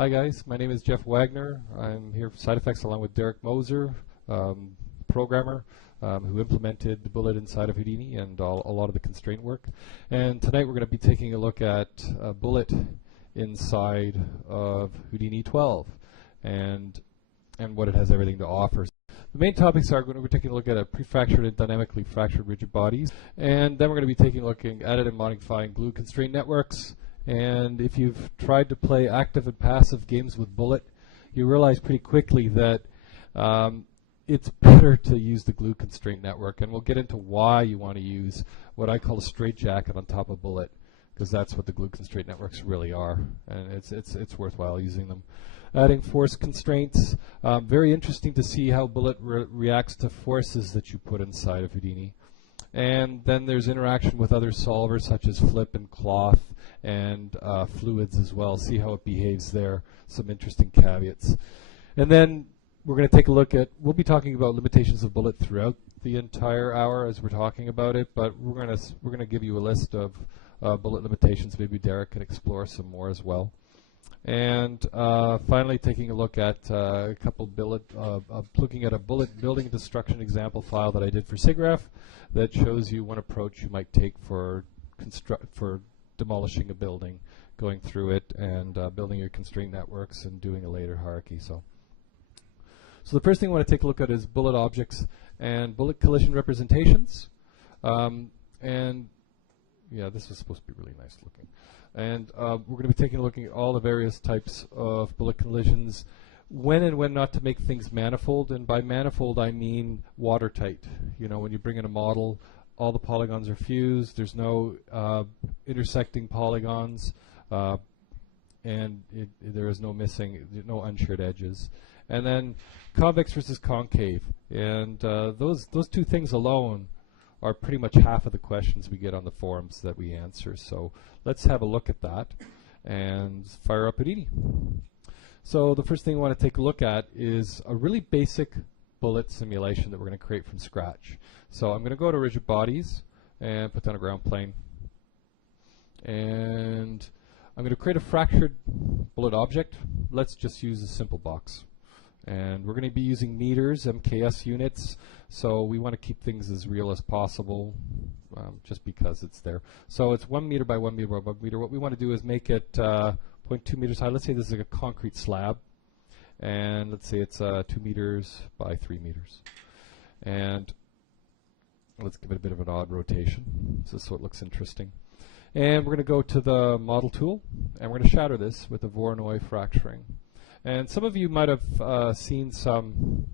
Hi guys, my name is Jeff Wagner. I'm here for Side Effects along with Derek Moser, programmer who implemented the bullet inside of Houdini and a lot of the constraint work. And tonight we're going to be taking a look at a bullet inside of Houdini 12 and what it has everything to offer. The main topics are we're taking a look at a prefractured and dynamically fractured rigid bodies, and then we're going to be taking a look at it and modifying glue constraint networks. And if you've tried to play active and passive games with bullet, you realize pretty quickly that it's better to use the glue constraint network, and we'll get into why you want to use what I call a straitjacket on top of bullet, because that's what the glue constraint networks really are, and it's worthwhile using them. Adding force constraints, very interesting to see how bullet reacts to forces that you put inside of Houdini. And then there's interaction with other solvers such as flip and cloth and fluids as well. See how it behaves there. Some interesting caveats. And then we're going to take a look at, we'll be talking about limitations of bullet throughout the entire hour as we're talking about it, but we're going to give you a list of bullet limitations. Maybe Derek can explore some more as well. And finally, taking a look at a couple looking at a bullet building destruction example file that I did for SIGGRAPH that shows you one approach you might take for demolishing a building, going through it and building your constraint networks and doing a later hierarchy. So the first thing I want to take a look at is bullet objects and bullet collision representations. And yeah, this was supposed to be really nice looking. And we're going to be taking a look at all the various types of bullet collisions, when and when not to make things manifold. And by manifold, I mean watertight. You know, when you bring in a model, all the polygons are fused. There's no intersecting polygons, and there is no missing, no unshared edges. And then convex versus concave. And those two things alone are pretty much half of the questions we get on the forums that we answer. So let's have a look at that and fire up Houdini. So the first thing we want to take a look at is a really basic bullet simulation that we're going to create from scratch. So I'm going to go to rigid bodies and put down a ground plane. And I'm going to create a fractured bullet object. Let's just use a simple box. And we're going to be using meters, MKS units, so we want to keep things as real as possible, just because it's there. So it's 1 meter by 1 meter by 1 meter. What we want to do is make it 0.2 meters high. Let's say this is a concrete slab, and let's say it's 2 meters by 3 meters. And let's give it a bit of an odd rotation, so it looks interesting. And we're going to go to the model tool, and we're going to shatter this with a Voronoi fracturing. And some of you might have seen some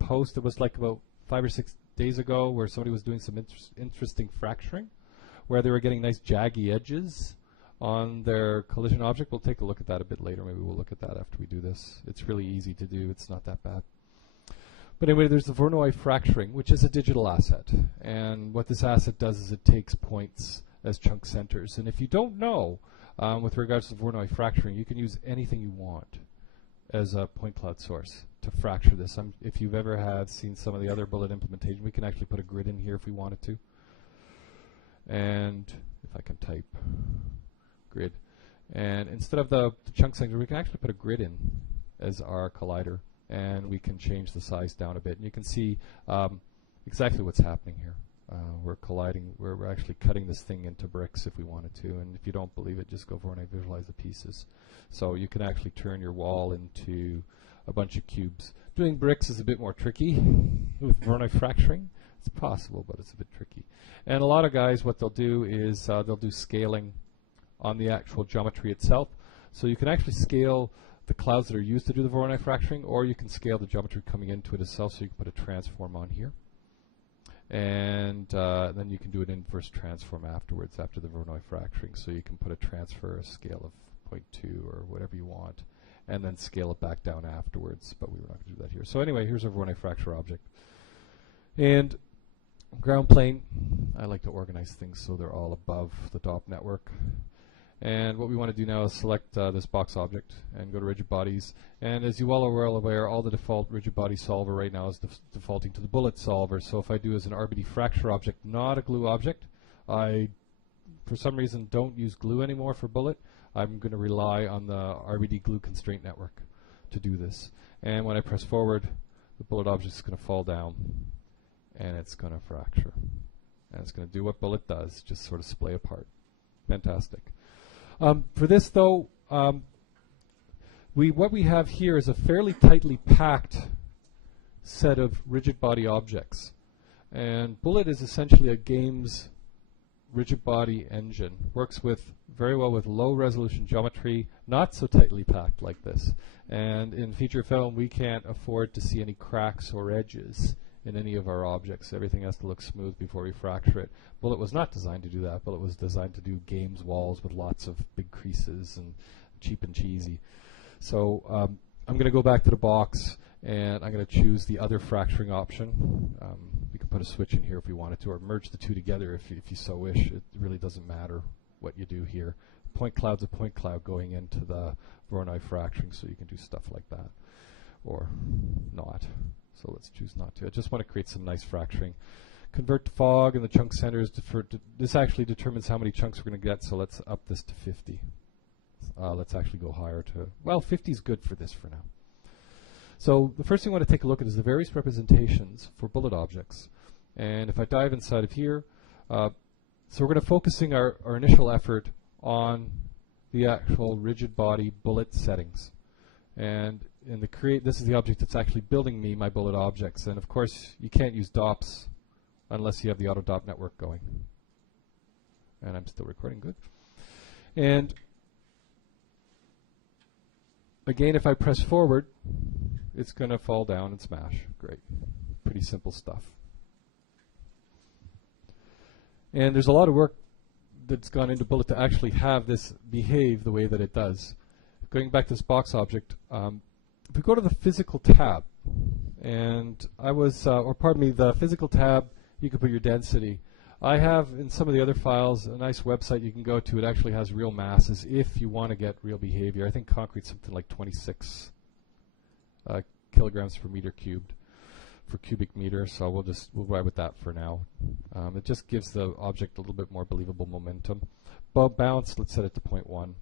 post that was like about 5 or 6 days ago where somebody was doing some interesting fracturing, where they were getting nice jaggy edges on their collision object. We'll take a look at that a bit later. Maybe we'll look at that after we do this. It's really easy to do. It's not that bad. But anyway, there's the Voronoi fracturing, which is a digital asset. And what this asset does is it takes points as chunk centers. And if you don't know, with regards to Voronoi fracturing, you can use anything you want as a point cloud source to fracture this. If you've ever seen some of the other bullet implementation, we can actually put a grid in here if we wanted to. And if I can type grid. And instead of the chunk center, we can actually put a grid in as our collider. And we can change the size down a bit. And you can see exactly what's happening here. We're colliding, we're actually cutting this thing into bricks if we wanted to, and if you don't believe it, just go for and visualize the pieces. So you can actually turn your wall into a bunch of cubes. Doing bricks is a bit more tricky with Voronoi fracturing. It's possible, but it's a bit tricky. And a lot of guys, what they'll do is they'll do scaling on the actual geometry itself. So you can actually scale the clouds that are used to do the Voronoi fracturing, or you can scale the geometry coming into it itself, so you can put a transform on here. And then you can do an inverse transform afterwards after the Voronoi fracturing. So you can put a transfer, a scale of 0.2 or whatever you want, and then scale it back down afterwards. But we were not going to do that here. So anyway, here's our Voronoi fracture object. And ground plane, I like to organize things so they're all above the DOP network. And what we want to do now is select this box object and go to rigid bodies. And as you all are well aware, all the default rigid body solver right now is defaulting to the bullet solver. So if I do as an RBD fracture object, not a glue object, I, for some reason, don't use glue anymore for bullet. I'm going to rely on the RBD glue constraint network to do this. And when I press forward, the bullet object is going to fall down, and it's going to fracture. And it's going to do what bullet does, just sort of splay apart. Fantastic. For this, though, what we have here is a fairly tightly packed set of rigid body objects. And Bullet is essentially a game's rigid body engine. Works very well with low resolution geometry, not so tightly packed like this. And in feature film, we can't afford to see any cracks or edges in any of our objects. Everything has to look smooth before we fracture it. Bullet was not designed to do that. Bullet was designed to do games walls with lots of big creases and cheap and cheesy. So I'm going to go back to the box, and I'm going to choose the other fracturing option. We can put a switch in here if we wanted to, or merge the two together if you so wish. It really doesn't matter what you do here. Point cloud's a point cloud going into the Voronoi fracturing, so you can do stuff like that, or not. So let's choose not to. I just want to create some nice fracturing. Convert to fog, and the chunk centers. This actually determines how many chunks we're going to get, so let's up this to 50. Let's actually go higher to, well, 50 is good for this for now. So the first thing I want to take a look at is the various representations for bullet objects. And if I dive inside of here, so we're going to focusing our initial effort on the actual rigid body bullet settings. And in the this is the object that's actually building me my bullet objects. And of course, you can't use DOPs unless you have the auto DOP network going. And I'm still recording, good. And again, if I press forward, it's going to fall down and smash. Great. Pretty simple stuff. And there's a lot of work that's gone into Bullet to actually have this behave the way that it does. Going back to this box object, if we go to the physical tab, and the physical tab, you can put your density. I have, in some of the other files, a nice website you can go to. It actually has real masses if you want to get real behavior. I think concrete's something like 26 kilograms per meter cubed for cubic meter, so we'll ride with that for now. It just gives the object a little bit more believable momentum. Bounce, let's set it to 0.1.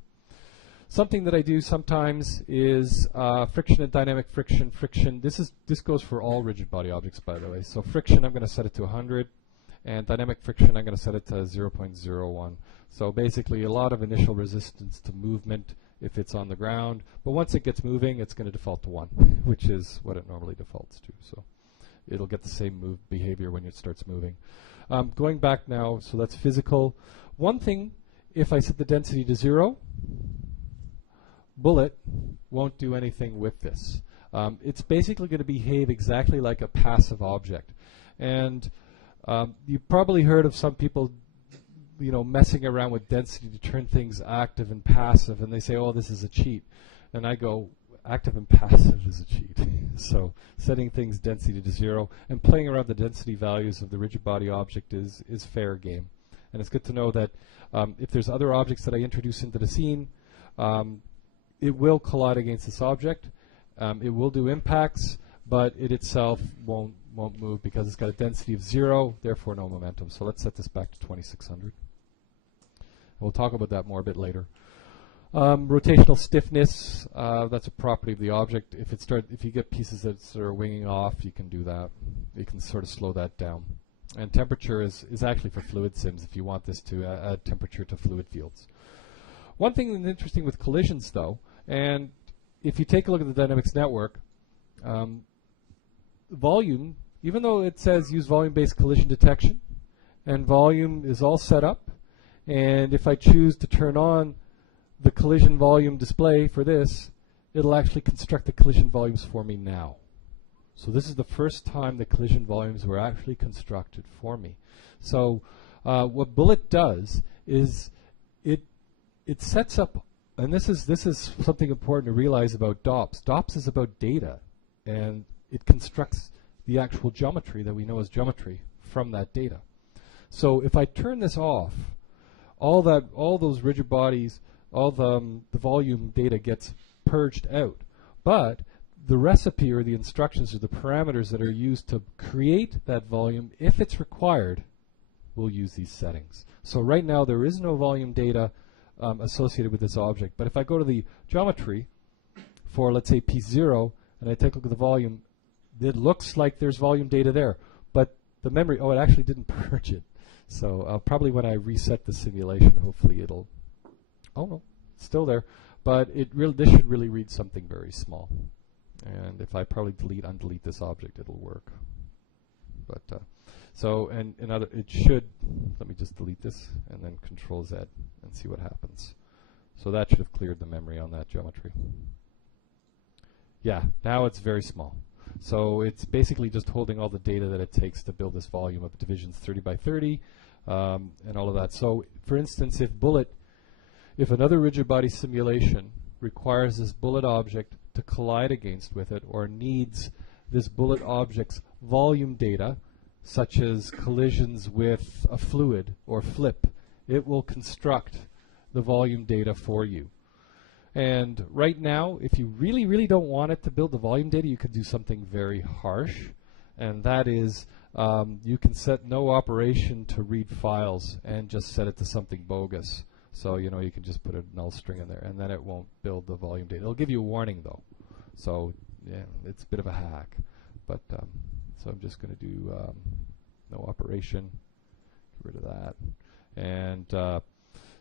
Something that I do sometimes is friction and dynamic friction. This goes for all rigid body objects, by the way. So friction, I'm going to set it to 100. And dynamic friction, I'm going to set it to 0.01. So basically a lot of initial resistance to movement if it's on the ground. But once it gets moving, it's going to default to 1, which is what it normally defaults to. So it'll get the same behavior when it starts moving. Going back now, so that's physical. One thing, if I set the density to 0, Bullet won't do anything with this. It's basically going to behave exactly like a passive object. And you've probably heard of some people, messing around with density to turn things active and passive, and they say, "Oh, this is a cheat." And I go, "Active and passive is a cheat." So setting things density to 0 and playing around the density values of the rigid body object is fair game. And it's good to know that if there's other objects that I introduce into the scene, it will collide against this object. It will do impacts, but it itself won't move because it's got a density of 0, therefore no momentum. So let's set this back to 2600. We'll talk about that more a bit later. Rotational stiffness, that's a property of the object. If you get pieces that are winging off, you can do that. You can sort of slow that down. And temperature is actually for fluid sims if you want this to add temperature to fluid fields. One thing that's interesting with collisions, though, and if you take a look at the dynamics network, volume, even though it says use volume-based collision detection, and volume is all set up, and if I choose to turn on the collision volume display for this, it'll actually construct the collision volumes for me now. So this is the first time the collision volumes were actually constructed for me. So what Bullet does is it sets up, and this is something important to realize about DOPS. DOPS is about data, and it constructs the actual geometry that we know as geometry from that data. So if I turn this off, all those rigid bodies, all the volume data gets purged out. But the recipe or the instructions or the parameters that are used to create that volume, if it's required, we'll use these settings. So right now there is no volume data associated with this object. But if I go to the geometry for, let's say, piece 0, and I take a look at the volume, it looks like there's volume data there. But the memory, oh, it actually didn't purge it. So probably when I reset the simulation, hopefully it'll, oh no, it's still there. But this should really read something very small. And if I probably undelete this object, it'll work. But so, and it should, let me just delete this and then Control Z and see what happens. So that should have cleared the memory on that geometry. Yeah, now it's very small. So it's basically just holding all the data that it takes to build this volume of divisions 30 by 30 and all of that. So for instance, if another rigid body simulation requires this bullet object to collide against with it, or needs this bullet object's volume data, such as collisions with a fluid or flip, it will construct the volume data for you. And right now, if you really, really don't want it to build the volume data, you could do something very harsh, and that is you can set no operation to read files and just set it to something bogus. So, you know, you can just put a null string in there, and then it won't build the volume data. It'll give you a warning, though. So, yeah, it's a bit of a hack. But, so I'm just going to do no operation, get rid of that. And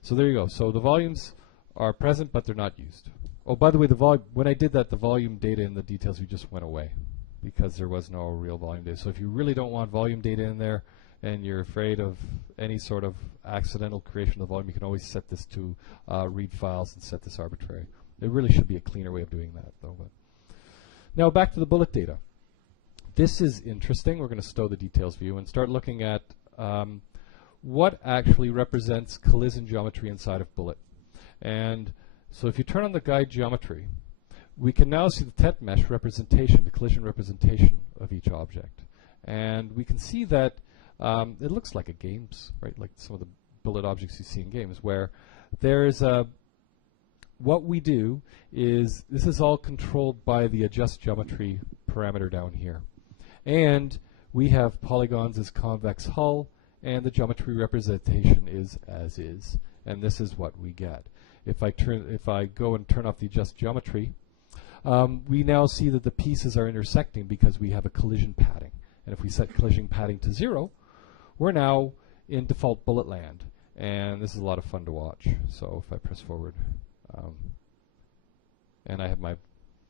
so there you go. So the volumes are present, but they're not used. Oh, by the way, when I did that, the volume data in the details view just went away because there was no real volume data. So if you really don't want volume data in there, and you're afraid of any sort of accidental creation of the volume, you can always set this to read files and set this arbitrary. There really should be a cleaner way of doing that, though. But now back to the bullet data. This is interesting. We're going to stow the details view and start looking at what actually represents collision geometry inside of bullet. And so if you turn on the guide geometry, we can now see the tent mesh representation, the collision representation of each object. And we can see that it looks like a games, right? Like some of the bullet objects you see in games, where there is what we do is this is all controlled by the adjust geometry parameter down here. And we have polygons as convex hull, and the geometry representation is as is. And this is what we get. If I go and turn off the adjust geometry, we now see that the pieces are intersecting because we have a collision padding. And if we set collision padding to 0, we're now in default bullet land, and this is a lot of fun to watch. So if I press forward, and I have my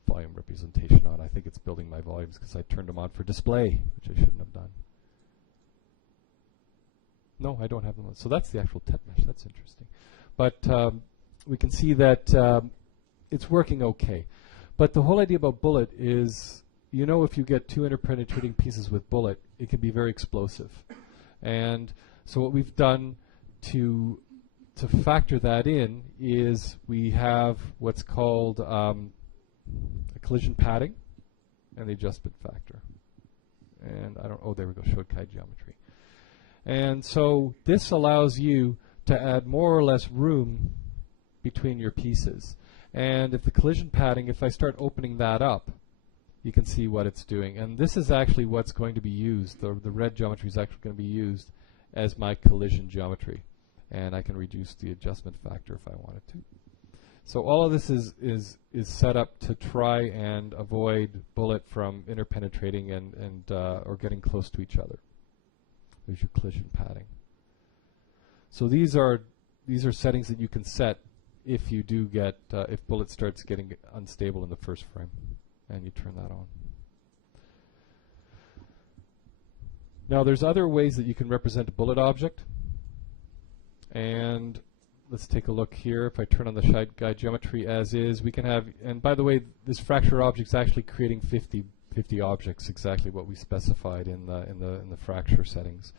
volume representation on, I think it's building my volumes because I turned them on for display, which I shouldn't have done. No, I don't have them on. So that's the actual tent mesh. That's interesting. But we can see that it's working okay. But the whole idea about bullet is, you know, if you get two interpenetrating pieces with bullet, it can be very explosive. And so what we've done to factor that in is we have what's called a collision padding and the adjustment factor. And I don't, oh, there we go, showed guide geometry. And so this allows you to add more or less room between your pieces. And if the collision padding, if I start opening that up, you can see what it's doing. And this is actually what's going to be used. The red geometry is actually going to be used as my collision geometry. And I can reduce the adjustment factor if I wanted to. So all of this is set up to try and avoid bullet from interpenetrating and or getting close to each other. There's your collision padding. So these are settings that you can set if you do get if bullet starts getting unstable in the first frame, and you turn that on. Now there's other ways that you can represent a bullet object, and let's take a look here. If I turn on the guide geometry as is, we can have, and by the way, this fracture object is actually creating 50 objects, exactly what we specified in the fracture settings.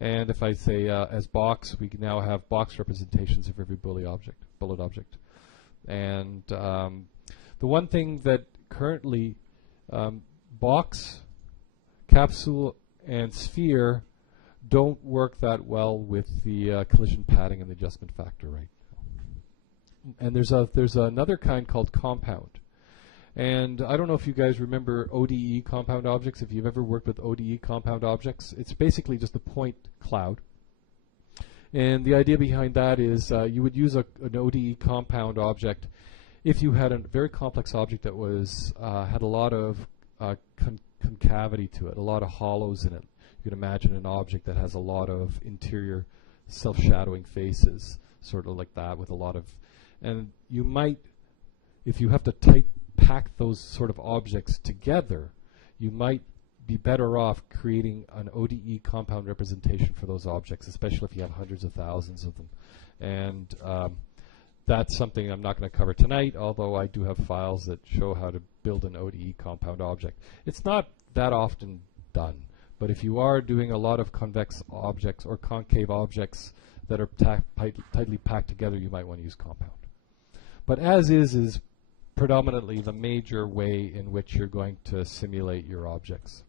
And if I say as box, we can now have box representations of every bullet object. And the one thing that currently box, capsule, and sphere don't work that well with the collision padding and the adjustment factor right now. And there's another kind called compound. And I don't know if you guys remember ODE compound objects. If you've ever worked with ODE compound objects, it's basically just a point cloud. And the idea behind that is you would use an ODE compound object if you had a very complex object that was had a lot of concavity to it, a lot of hollows in it. You can imagine an object that has a lot of interior self-shadowing faces, sort of like that, with a lot of, and you might, if you have to pack those sort of objects together, you might be better off creating an ODE compound representation for those objects, especially if you have hundreds of thousands of them. And that's something I'm not going to cover tonight, although I do have files that show how to build an ODE compound object. It's not that often done, but if you are doing a lot of convex objects or concave objects that are tightly packed together, you might want to use compound. But as is predominantly the major way in which you're going to simulate your objects.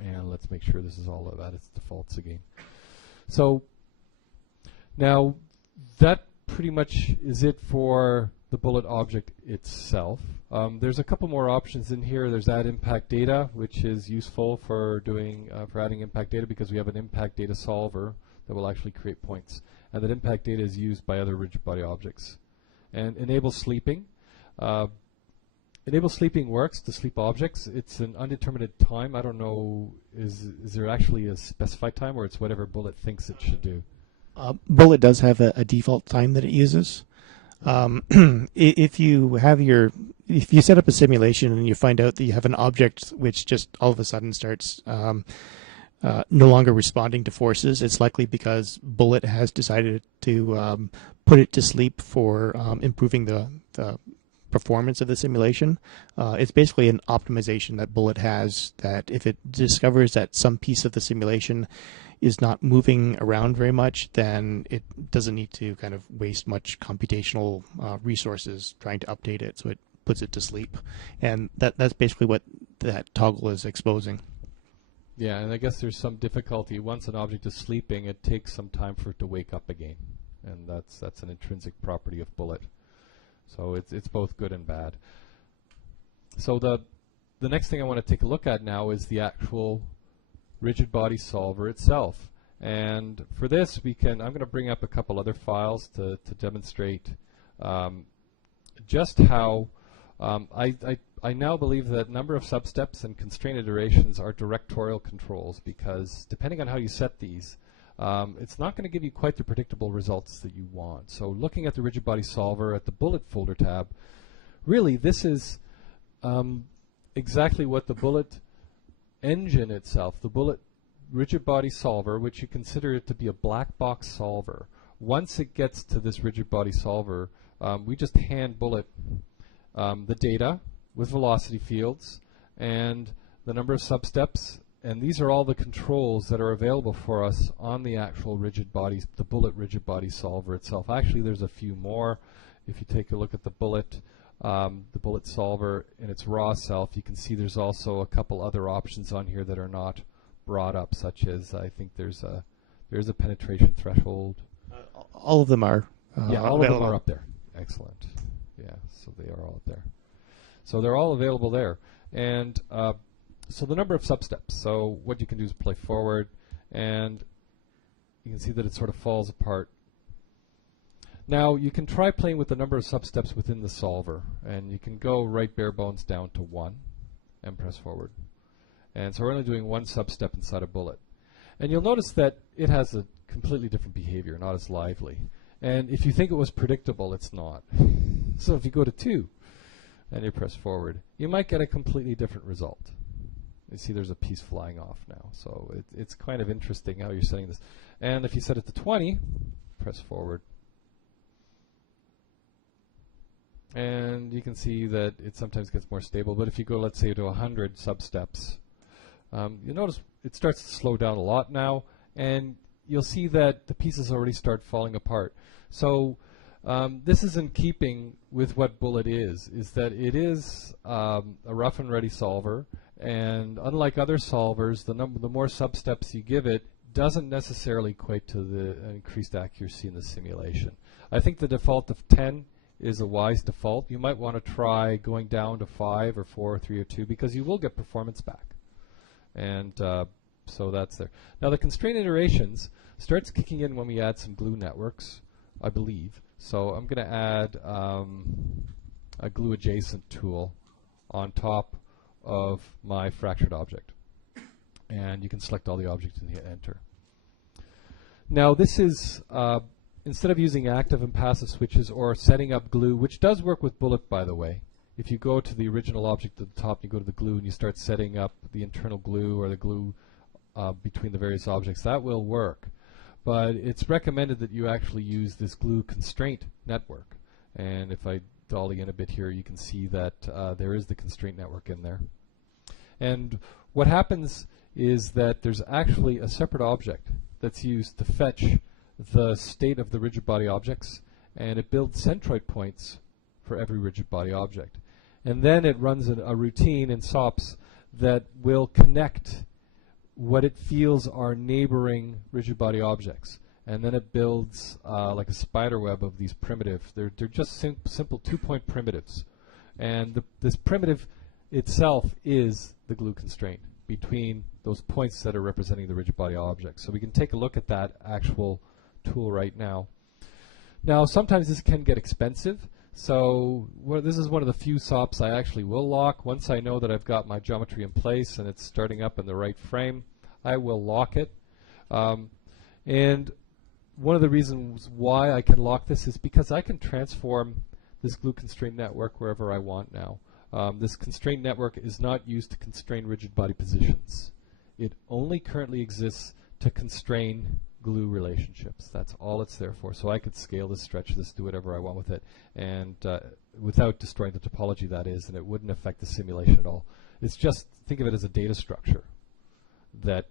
And let's make sure this is all at its defaults again. So now that pretty much is it for the bullet object itself. There's a couple more options in here. There's add impact data, which is useful for doing for adding impact data, because we have an impact data solver that will actually create points, and that impact data is used by other rigid body objects. And enable sleeping. Enable sleeping works to sleep objects. It's an undetermined time. I don't know, is there actually a specified time, or it's whatever Bullet thinks it should do? Bullet does have a default time that it uses. If you set up a simulation and you find out that you have an object which just all of a sudden starts no longer responding to forces, it's likely because Bullet has decided to put it to sleep for improving the performance of the simulation. It's basically an optimization that Bullet has, that if it discovers that some piece of the simulation is not moving around very much, then it doesn't need to kind of waste much computational resources trying to update it, so it puts it to sleep. And that's basically what that toggle is exposing. Yeah, and I guess there's some difficulty. Once an object is sleeping, it takes some time for it to wake up again, and that's an intrinsic property of Bullet. So it's both good and bad. So the next thing I want to take a look at now is the actual rigid body solver itself. And for this, I'm going to bring up a couple other files to demonstrate just how I now believe that number of substeps and constraint iterations are directorial controls, because depending on how you set these, it's not going to give you quite the predictable results that you want. So looking at the rigid body solver at the Bullet folder tab, really this is exactly what the Bullet engine itself, the Bullet rigid body solver, which you consider it to be a black box solver. Once it gets to this rigid body solver, we just hand Bullet the data with velocity fields and the number of substeps, and these are all the controls that are available for us on the actual rigid body, the Bullet rigid body solver itself. Actually, there's a few more. If you take a look at the Bullet solver in its raw self, you can see there's also a couple other options on here that are not brought up, such as I think there's a penetration threshold. All of them are. Yeah, all of them are up there. Excellent. Yeah, so they are all up there. So they're all available there. And so the number of substeps. So what you can do is play forward, and you can see that it sort of falls apart. Now you can try playing with the number of substeps within the solver, and you can go right bare bones down to 1 and press forward. And so we're only doing 1 substep inside a Bullet. And you'll notice that it has a completely different behavior, not as lively. And if you think it was predictable, it's not. So if you go to 2 and you press forward, you might get a completely different result. You see there's a piece flying off now. So it's kind of interesting how you're setting this. And if you set it to 20, press forward. And you can see that it sometimes gets more stable. But if you go, let's say, to 100 substeps, you'll notice it starts to slow down a lot now. And you'll see that the pieces already start falling apart. So this is in keeping with what Bullet is that it is a rough and ready solver, and unlike other solvers, the more substeps you give it doesn't necessarily equate to the increased accuracy in the simulation. I think the default of 10 is a wise default. You might want to try going down to 5 or 4 or 3 or 2, because you will get performance back. And So that's there. Now the constraint iterations starts kicking in when we add some glue networks, I believe. So I'm going to add a glue adjacent tool on top of my fractured object. And you can select all the objects and hit enter. Now this is, instead of using active and passive switches or setting up glue, which does work with Bullet, by the way. If you go to the original object at the top, you go to the glue and you start setting up the internal glue or the glue between the various objects, that will work. But it's recommended that you actually use this glue constraint network. And if I dolly in a bit here, you can see that there is the constraint network in there. And what happens is that there's actually a separate object that's used to fetch the state of the rigid body objects, and it builds centroid points for every rigid body object. And then it runs a routine in SOPs that will connect what it feels are neighboring rigid body objects. And then it builds like a spider web of these primitives. They're just simple 2-point primitives. And this primitive itself is the glue constraint between those points that are representing the rigid body objects. So we can take a look at that actual tool right now. Now sometimes this can get expensive. So this is one of the few SOPs I actually will lock. Once I know that I've got my geometry in place and it's starting up in the right frame, I will lock it. And one of the reasons why I can lock this is because I can transform this glue constraint network wherever I want now. This constraint network is not used to constrain rigid body positions. It only currently exists to constrain glue relationships. That's all it's there for. So I could scale this, stretch this, do whatever I want with it, and without destroying the topology, that is, and it wouldn't affect the simulation at all. It's just, think of it as a data structure that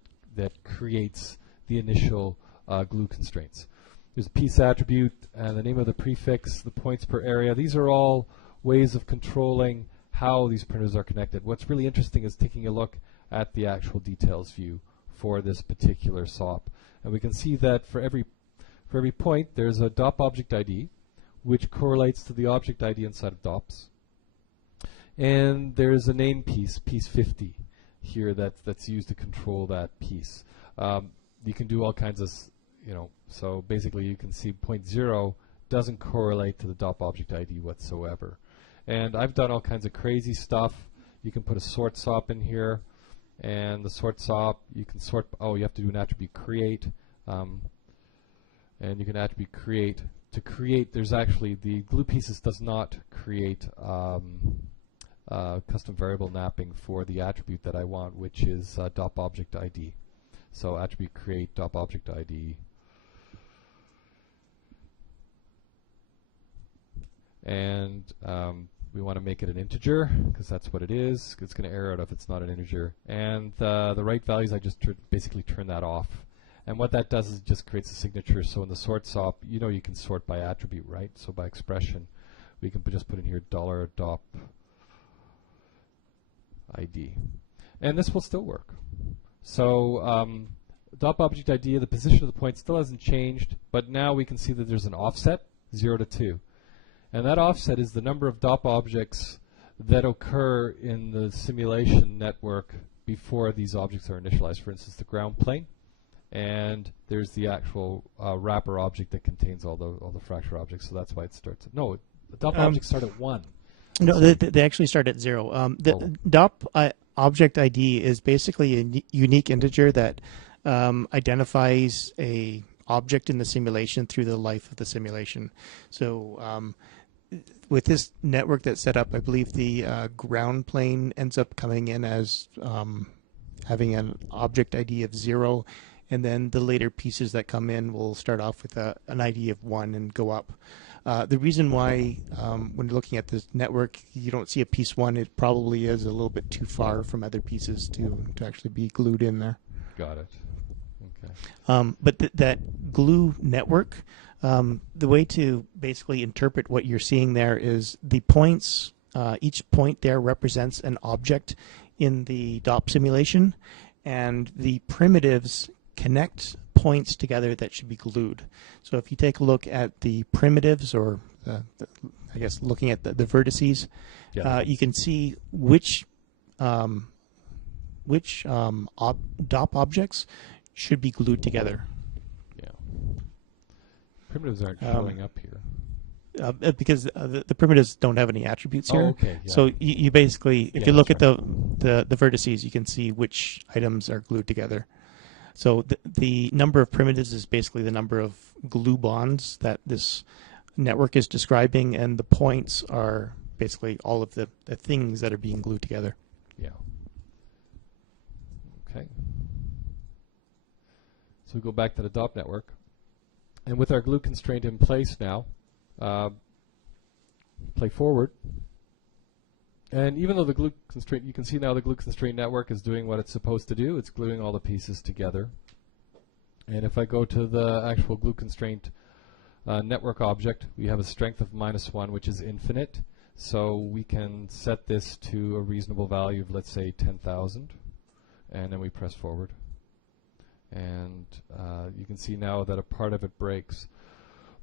creates the initial glue constraints. There's a piece attribute, and the name of the prefix, the points per area. These are all ways of controlling how these printers are connected. What's really interesting is taking a look at the actual details view for this particular SOP. And we can see that for every point, there's a DOP object ID, which correlates to the object ID inside of DOPs. And there's a name piece, piece 50, here that's used to control that piece. You can do all kinds of, so basically you can see point 0 doesn't correlate to the DOP object ID whatsoever. And I've done all kinds of crazy stuff. You can put a sort SOP in here, and the sort SOP, you can sort, you have to do an attribute create, and you can attribute create. To create, there's actually, the glue pieces does not create custom variable mapping for the attribute that I want, which is DOP object ID. So attribute create DOP object ID. And we want to make it an integer because that's what it is. It's going to error out if it's not an integer. And the right values, I just basically turn that off. And what that does is it just creates a signature. So in the sort SOP, you can sort by attribute, right? So by expression, we can just put in here $DOP ID. And this will still work. So DOP object ID, the position of the point still hasn't changed, but now we can see that there's an offset, 0 to 2. And that offset is the number of DOP objects that occur in the simulation network before these objects are initialized. For instance, the ground plane, and there's the actual wrapper object that contains all the fracture objects. So that's why it starts. No, the DOP objects start at 1. No, they actually start at 0. The DOP object ID is basically a unique integer that identifies a object in the simulation through the life of the simulation. So with this network that's set up, I believe the ground plane ends up coming in as having an object ID of 0, and then the later pieces that come in will start off with an ID of 1 and go up. The reason why when you're looking at this network you don't see a piece 1, it probably is a little bit too far from other pieces to actually be glued in there. Got it. Okay. But that glue network, the way to basically interpret what you're seeing there is the points, each point there represents an object in the DOP simulation, and the primitives connect points together that should be glued. So if you take a look at the primitives, or I guess looking at the vertices, you can see which DOP objects should be glued together. Yeah. Primitives aren't Um, showing up here. Because the primitives don't have any attributes here. Oh, okay. Yeah. So you basically, if Yeah, you look that's at the vertices, you can see which items are glued together. So the number of primitives is basically the number of glue bonds that this network is describing, and the points are basically all of the things that are being glued together. Yeah. Okay. So we go back to the DOP network. And with our glue constraint in place now, play forward. And even though the glue constraint, you can see now the glue constraint network is doing what it's supposed to do. It's gluing all the pieces together. And if I go to the actual glue constraint network object, we have a strength of -1, which is infinite. So we can set this to a reasonable value of, let's say, 10,000. And then we press forward. And you can see now that a part of it breaks.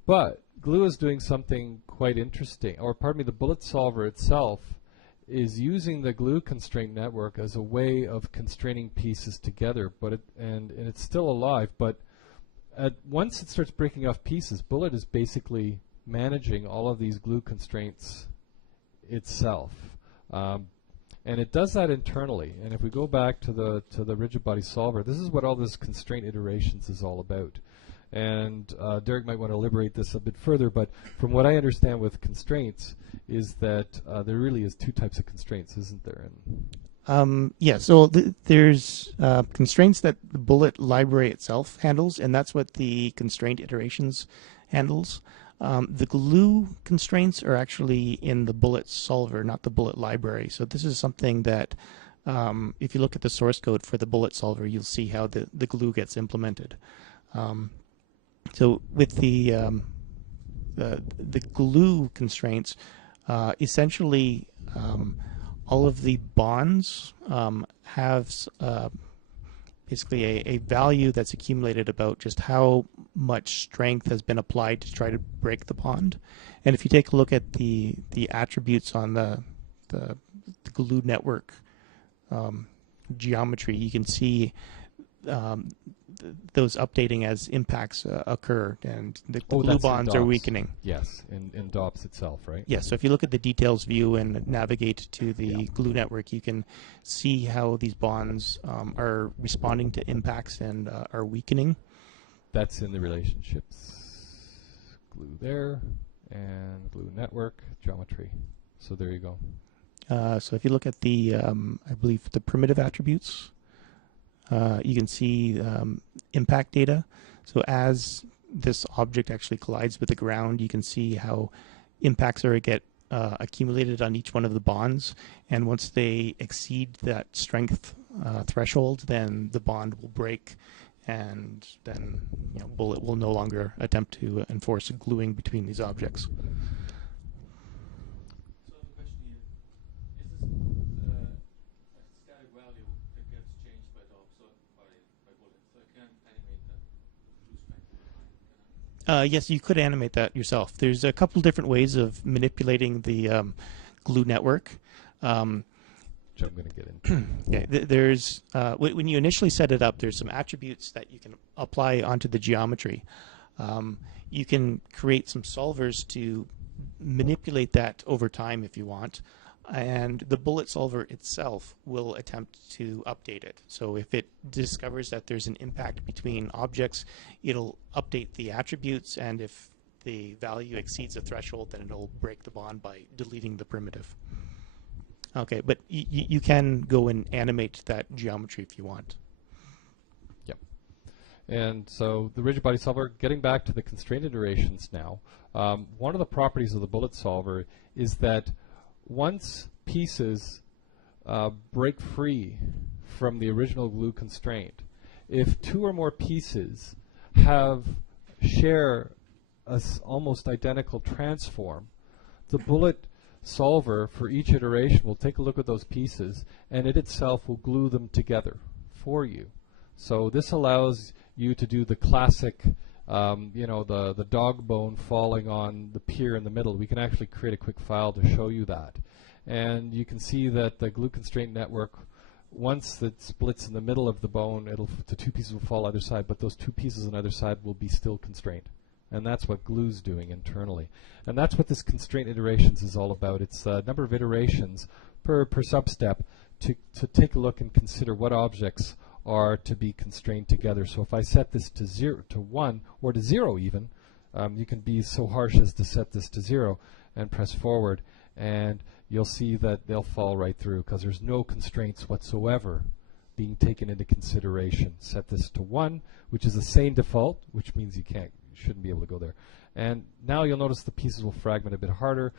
But glue is doing something quite interesting. Or pardon me, the bullet solver itself is using the glue constraint network as a way of constraining pieces together. But and it's still alive. But once it starts breaking off pieces, Bullet is basically managing all of these glue constraints itself. And it does that internally. And if we go back to the rigid body solver, this is what all this constraint iterations is all about. And Derek might want to elaborate this a bit further, but from what I understand with constraints is that there really is two types of constraints, isn't there? Yeah, so there's constraints that the Bullet library itself handles, and that's what the constraint iterations handles. The glue constraints are actually in the Bullet solver, not the Bullet library. So this is something that, if you look at the source code for the Bullet solver, you'll see how the glue gets implemented. So with the glue constraints, essentially all of the bonds have basically a value that's accumulated about just how much strength has been applied to try to break the bond. And if you take a look at the attributes on the glue network geometry, you can see those updating as impacts occur, and the glue bonds are weakening. Yes, in DOPS itself, right? Yes, so if you look at the details view and navigate to the glue network, you can see how these bonds are responding to impacts and are weakening. That's in the relationships. Glue there, and glue network, geometry. So there you go. So if you look at the, I believe, the primitive attributes, you can see impact data. So as this object actually collides with the ground, you can see how impacts get accumulated on each one of the bonds. And once they exceed that strength threshold, then the bond will break, and then Bullet will no longer attempt to enforce gluing between these objects. Yes, you could animate that yourself. There's a couple different ways of manipulating the glue network. Which I'm going to get into. Yeah, there's when you initially set it up, there's some attributes that you can apply onto the geometry. You can create some solvers to manipulate that over time if you want. And the Bullet solver itself will attempt to update it. So if it discovers that there's an impact between objects, it'll update the attributes, and if the value exceeds a threshold, then it'll break the bond by deleting the primitive. Okay, but you can go and animate that geometry if you want. Yep. And so the rigid body solver, getting back to the constraint iterations now, one of the properties of the Bullet solver is that once pieces break free from the original glue constraint, if two or more pieces share a almost identical transform, the Bullet solver for each iteration will take a look at those pieces, and it itself will glue them together for you. So this allows you to do the classic the dog bone falling on the pier in the middle. We can actually create a quick file to show you that. And you can see that the glue constraint network once it splits in the middle of the bone, the two pieces will fall either side, but those two pieces on either side will be still constrained. And that's what glue's doing internally. And that's what this constraint iterations is all about. It's a number of iterations per sub-step to take a look and consider what objects are to be constrained together. So if I set this to 0, to 1, or to 0 even, you can be so harsh as to set this to 0 and press forward, and you'll see that they'll fall right through because there's no constraints whatsoever being taken into consideration. Set this to 1, which is a sane default, which means you shouldn't be able to go there. And now you'll notice the pieces will fragment a bit harder.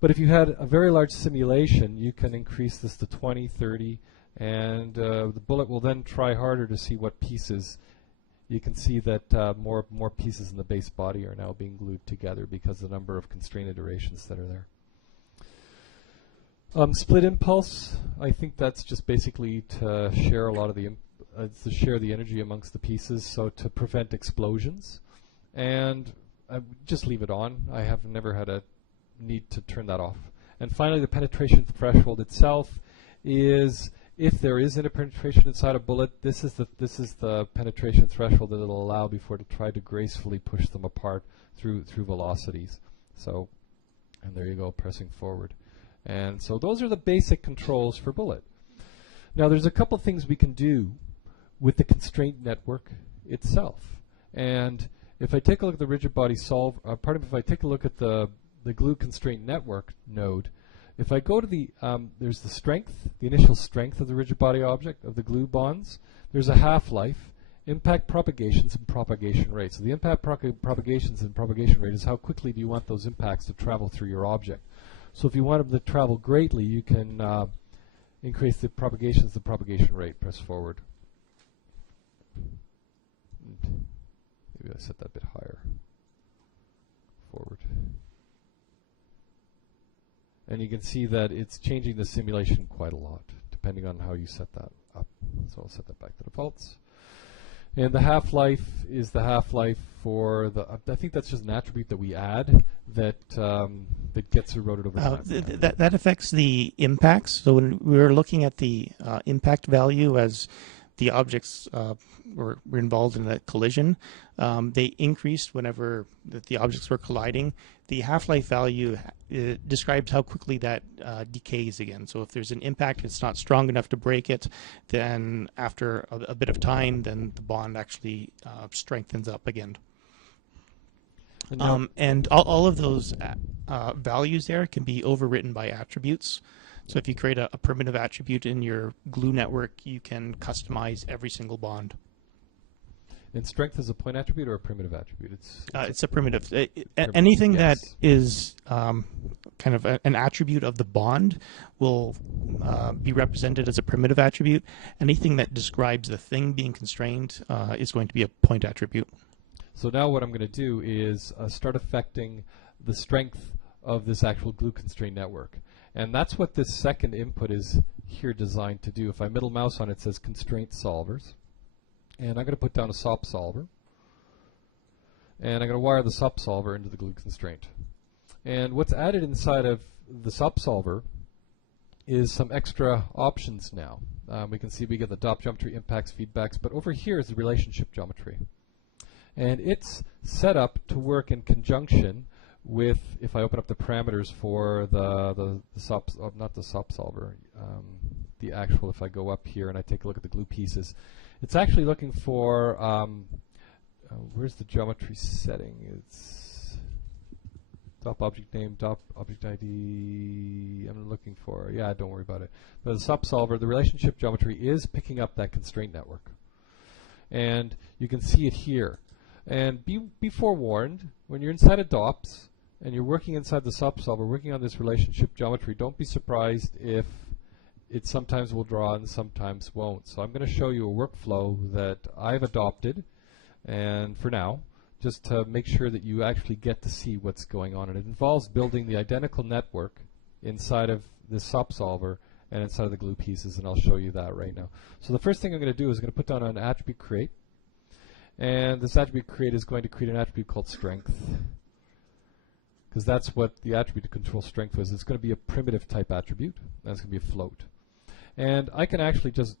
But if you had a very large simulation, you can increase this to 20, 30, and the bullet will then try harder to see what pieces. You can see that more pieces in the base body are now being glued together because of the number of constraint iterations that are there. Split impulse, I think that's just basically to share a lot of the energy amongst the pieces, so to prevent explosions. And just leave it on. I have never had a need to turn that off. And finally, the penetration threshold itself is, if there is a penetration inside a bullet, this is the penetration threshold that it'll allow before it'll try to gracefully push them apart through velocities. So, and there you go, pressing forward. And so those are the basic controls for bullet. Now there's a couple things we can do with the constraint network itself. And if I take a look at the rigid body solve, if I take a look at the glue constraint network node, if I go to the, there's the strength, the initial strength of the rigid body object, of the glue bonds. There's a half-life, impact propagations, and propagation rate. So the impact propagations and propagation rate is how quickly do you want those impacts to travel through your object. So if you want them to travel greatly, you can increase the propagation rate. Press forward. Maybe I set that a bit higher. Forward. And you can see that it's changing the simulation quite a lot, depending on how you set that up. So I'll set that back to defaults. And the half-life is the half-life for the, I think that's just an attribute that we add that that gets eroded over time. That affects the impacts. So when we were looking at the impact value as the objects were involved in a collision, they increased whenever the objects were colliding. The half-life value describes how quickly that decays again. So if there's an impact, it's not strong enough to break it, then after a bit of time, then the bond actually strengthens up again. And all of those values there can be overwritten by attributes. So if you create a primitive attribute in your glue network, you can customize every single bond. And strength is a point attribute or a primitive attribute? It's a primitive. Anything that is kind of an attribute of the bond will be represented as a primitive attribute. Anything that describes the thing being constrained is going to be a point attribute. So now what I'm going to do is start affecting the strength of this actual glue constraint network. And that's what this second input is here designed to do. If I middle mouse on it, it says constraint solvers. And I'm going to put down a SOP solver. And I'm going to wire the SOP solver into the glue constraint. And what's added inside of the SOP solver is some extra options now. We can see we get the dot geometry, impacts, feedbacks, but over here is the relationship geometry. And it's set up to work in conjunction with, if I open up the parameters for the SOP, not the SOP solver, the actual, if I go up here and I take a look at the glue pieces, it's actually looking for, where's the geometry setting? It's top object name, top object ID, I'm looking for, yeah, don't worry about it. But the SOP solver, the relationship geometry is picking up that constraint network. And you can see it here. And be forewarned, when you're inside of DOPS and you're working inside the SOP solver, working on this relationship geometry, don't be surprised if it sometimes will draw and sometimes won't. So I'm going to show you a workflow that I've adopted, and for now, just to make sure that you actually get to see what's going on. And it involves building the identical network inside of the SOP solver and inside of the glue pieces, and I'll show you that right now. So the first thing I'm going to do is I'm going to put down an attribute create. And this attribute create is going to create an attribute called strength, because that's what the attribute to control strength was. It's going to be a primitive type attribute, and it's going to be a float. And I can actually just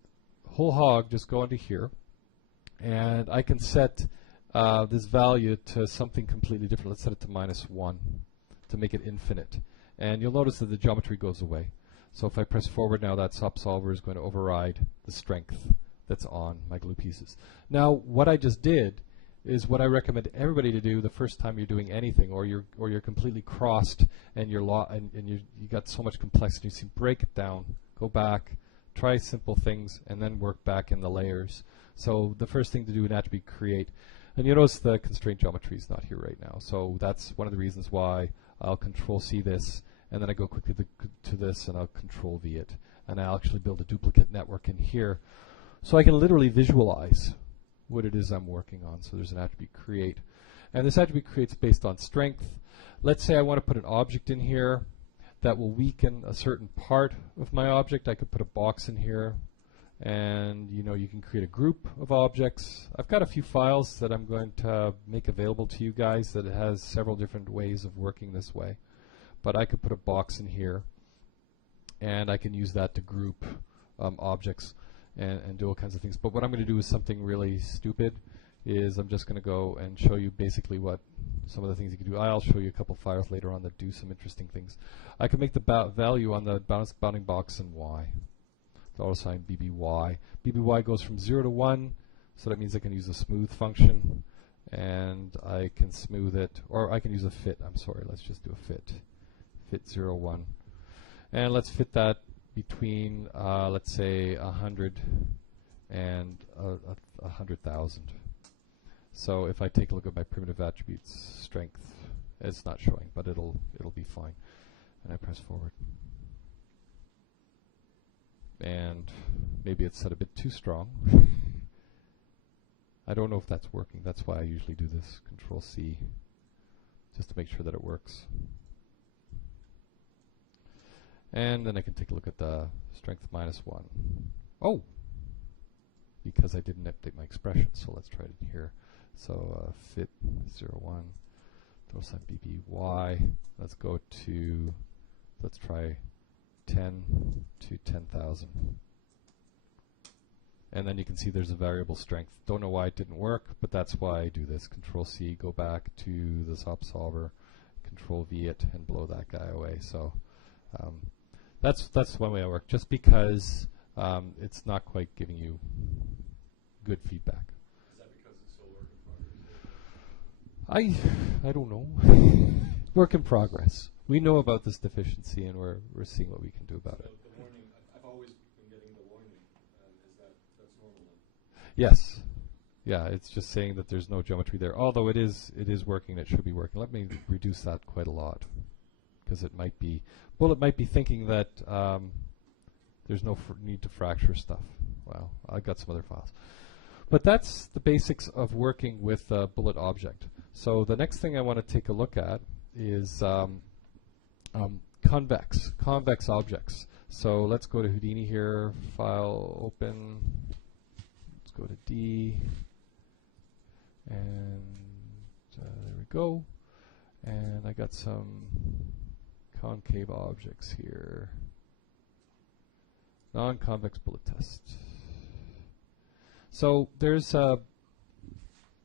whole hog just go into here, and I can set this value to something completely different. Let's set it to -1 to make it infinite. And you'll notice that the geometry goes away. So if I press forward now, that SOP solver is going to override the strength that's on my glue pieces. Now, what I just did is what I recommend everybody to do the first time you're doing anything, or you're completely crossed and you got so much complexity. So break it down, go back, try simple things, and then work back in the layers. So the first thing to do in attribute create, and you notice the constraint geometry is not here right now. So that's one of the reasons why I'll Control C this, and then I go quickly to this, and I'll Control V it, and I'll actually build a duplicate network in here, so I can literally visualize what it is I'm working on. So there's an attribute create, and this attribute creates based on strength. Let's say I want to put an object in here that will weaken a certain part of my object. I could put a box in here, and you can create a group of objects. I've got a few files that I'm going to make available to you guys that has several different ways of working this way. But I could put a box in here, and I can use that to group objects and do all kinds of things. But what I'm going to do is something really stupid. Is I'm just going to go and show you basically what some of the things you can do. I'll show you a couple files later on that do some interesting things. I can make the value on the bounding box in Y. $sign BBY. BBY goes from 0 to 1, so that means I can use a smooth function, and I can smooth it, or I can use a fit. I'm sorry, let's just do a fit. Fit 0, 1. And let's fit that between, let's say, 100 and 100,000. So if I take a look at my primitive attributes, strength, it's not showing, but it'll be fine. And I press forward. And maybe it's set a bit too strong. I don't know if that's working. That's why I usually do this. Control C, just to make sure that it works. And then I can take a look at the strength -1. Oh! Because I didn't update my expression, so let's try it in here. So fit 0, 1, $sign BBY. Let's go to, let's try 10 to 10,000. And then you can see there's a variable strength. Don't know why it didn't work, but that's why I do this. Control C, go back to the SOP solver, Control V it, and blow that guy away. So that's one way I work, just because it's not quite giving you good feedback. Is that because it's still work in progress? I don't know. Work in progress. We know about this deficiency, and we're seeing what we can do about it. The warning, I've always been getting the warning. That's normal then? Yes. Yeah, it's just saying that there's no geometry there. Although it is working, it should be working. Let me reduce that quite a lot, because it might be, well, it might be thinking that there's no need to fracture stuff. Well, I've got some other files. But that's the basics of working with a bullet object. So the next thing I want to take a look at is convex objects. So let's go to Houdini here, File, Open. Let's go to D, and there we go. And I got some concave objects here. Non-convex bullet test. So there's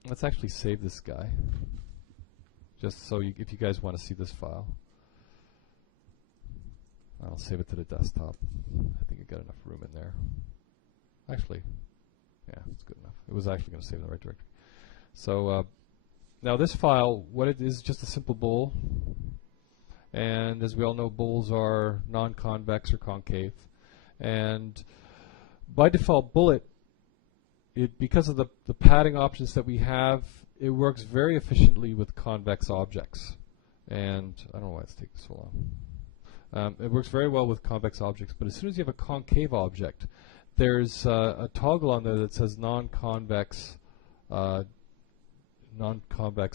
let's actually save this guy, just so if you guys want to see this file. I'll save it to the desktop. I think I got enough room in there. Actually, yeah, it's good enough. It was actually going to save in the right directory. So now this file, what it is just a simple bowl. And as we all know, bowls are non-convex or concave. And by default, bullet, because of the padding options that we have, it works very efficiently with convex objects. And I don't know why it's taking so long. It works very well with convex objects, but as soon as you have a concave object, there's a toggle on there that says non-convex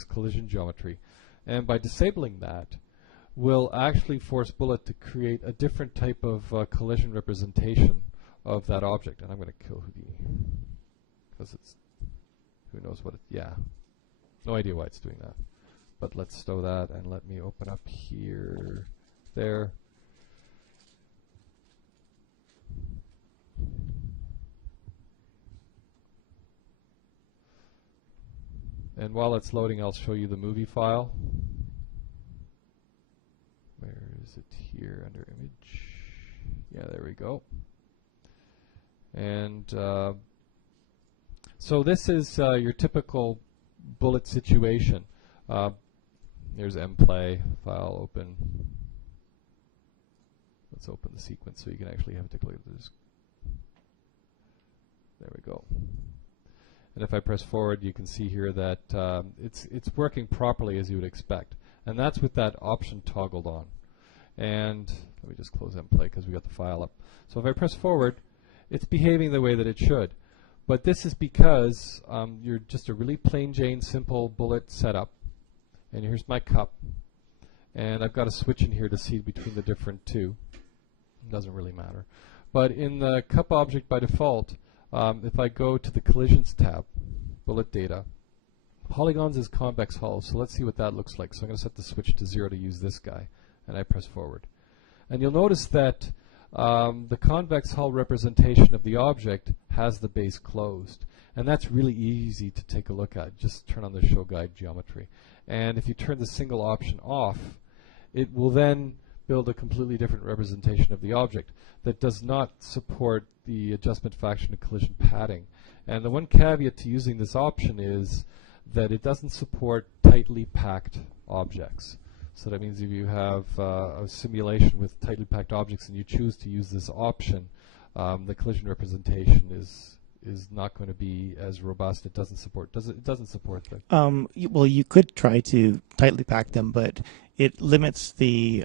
collision geometry. And by disabling that, we'll actually force bullet to create a different type of collision representation of that object. And I'm going to kill Houdini, because it's, who knows what it, yeah, no idea why it's doing that. But let's stow that, and let me open up here, there. And while it's loading, I'll show you the movie file. Where is it here under image? Yeah, there we go. And so this is your typical bullet situation. There's mplay, file open. Let's open the sequence so you can actually have a look at this. There we go. And if I press forward, you can see here that it's working properly as you would expect. And that's with that option toggled on. And let me just close mplay because we got the file up. So if I press forward, it's behaving the way that it should. But this is because you're just a really plain Jane simple bullet setup. And here's my cup. And I've got a switch in here to see between the different two. It doesn't really matter. But in the cup object by default, if I go to the collisions tab, bullet data, polygons is convex hull. So let's see what that looks like. So I'm going to set the switch to 0 to use this guy. And I press forward. And you'll notice that the convex hull representation of the object has the base closed. And that's really easy to take a look at. Just turn on the show guide geometry. And if you turn the single option off, it will then build a completely different representation of the object that does not support the adjustment faction and collision padding. And the one caveat to using this option is that it doesn't support tightly packed objects. So that means if you have a simulation with tightly packed objects and you choose to use this option, the collision representation is not going to be as robust. It doesn't support. It doesn't support that. Well, you could try to tightly pack them, but it limits the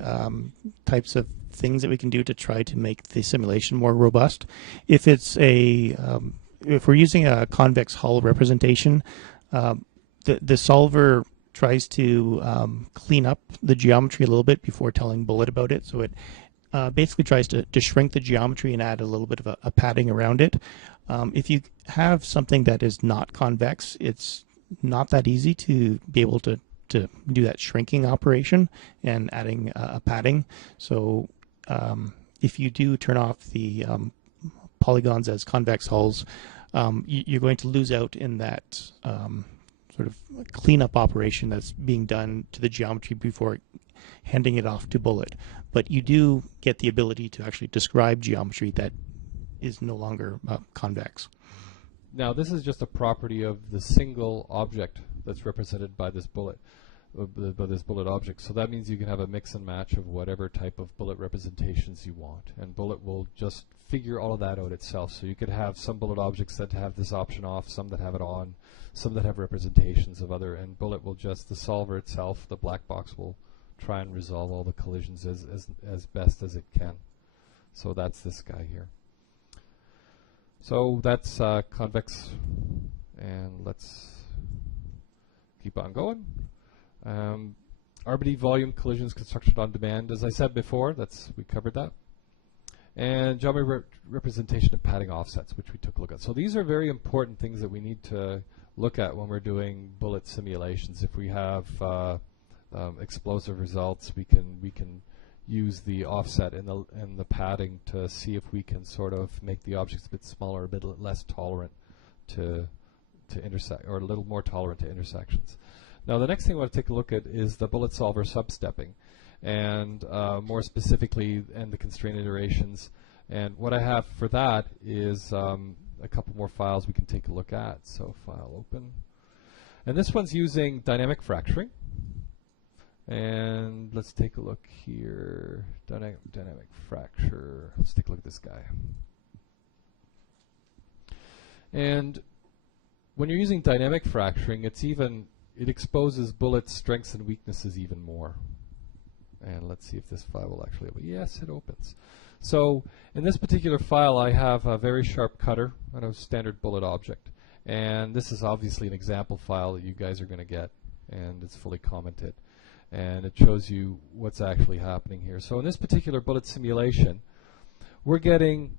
types of things that we can do to try to make the simulation more robust. If it's if we're using a convex hull representation, the solver tries to clean up the geometry a little bit before telling Bullet about it. So it basically tries to shrink the geometry and add a little bit of a padding around it. If you have something that is not convex, it's not that easy to be able to do that shrinking operation and adding a padding. So if you do turn off the polygons as convex hulls, you're going to lose out in that sort of cleanup operation that's being done to the geometry before handing it off to Bullet. But you do get the ability to actually describe geometry that is no longer convex. Now this is just a property of the single object that's represented by this bullet, object. So that means you can have a mix and match of whatever type of bullet representations you want, and Bullet will just figure all of that out itself. So you could have some bullet objects that have this option off, some that have it on, some that have representations of other, and Bullet will just, the solver itself, the black box, will try and resolve all the collisions as best as it can. So that's this guy here. So that's convex, and let's keep on going. RBD volume collisions constructed on demand. As I said before, we covered that. And geometry representation and padding offsets, which we took a look at. So these are very important things that we need to look at when we're doing bullet simulations. If we have explosive results, we can use the offset and the padding to see if we can sort of make the objects a bit smaller, a bit less tolerant to intersect, or a little more tolerant to intersections. Now the next thing I want to take a look at is the bullet solver substepping, and more specifically, and the constraint iterations. And what I have for that is a couple more files we can take a look at. So file open. And this one's using dynamic fracturing. And let's take a look here. Dynamic fracture. Let's take a look at this guy. And when you're using dynamic fracturing, it exposes Bullet's strengths and weaknesses even more. And let's see if this file will actually open. Yes, it opens. So in this particular file, I have a very sharp cutter and a standard Bullet object. And this is obviously an example file that you guys are going to get, and it's fully commented. And it shows you what's actually happening here. So in this particular Bullet simulation, we're getting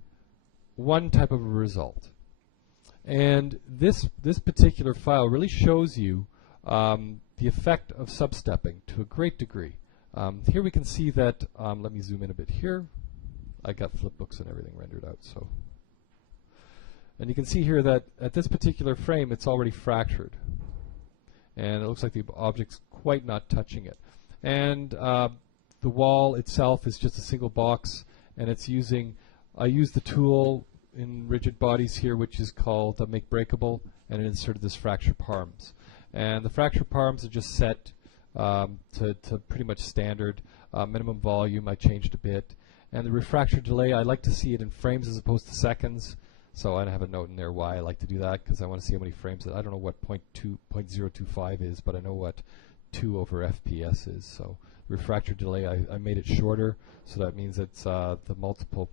one type of a result. And this particular file really shows you the effect of substepping to a great degree. Here we can see that, let me zoom in a bit here. I got flipbooks and everything rendered out. And you can see here that at this particular frame, it's already fractured. and it looks like the object's quite not touching it. And the wall itself is just a single box, and it's using, I use the tool in rigid bodies here, which is called Make Breakable, and it inserted this fracture params. And the fracture params are just set to pretty much standard. Minimum volume I changed a bit. And the refracture delay, I like to see it in frames as opposed to seconds. So I have a note in there why I like to do that, because I want to see how many frames. I don't know what 0.025 is, but I know what 2 over FPS is. So refracture delay, I made it shorter, so that means it's the multiple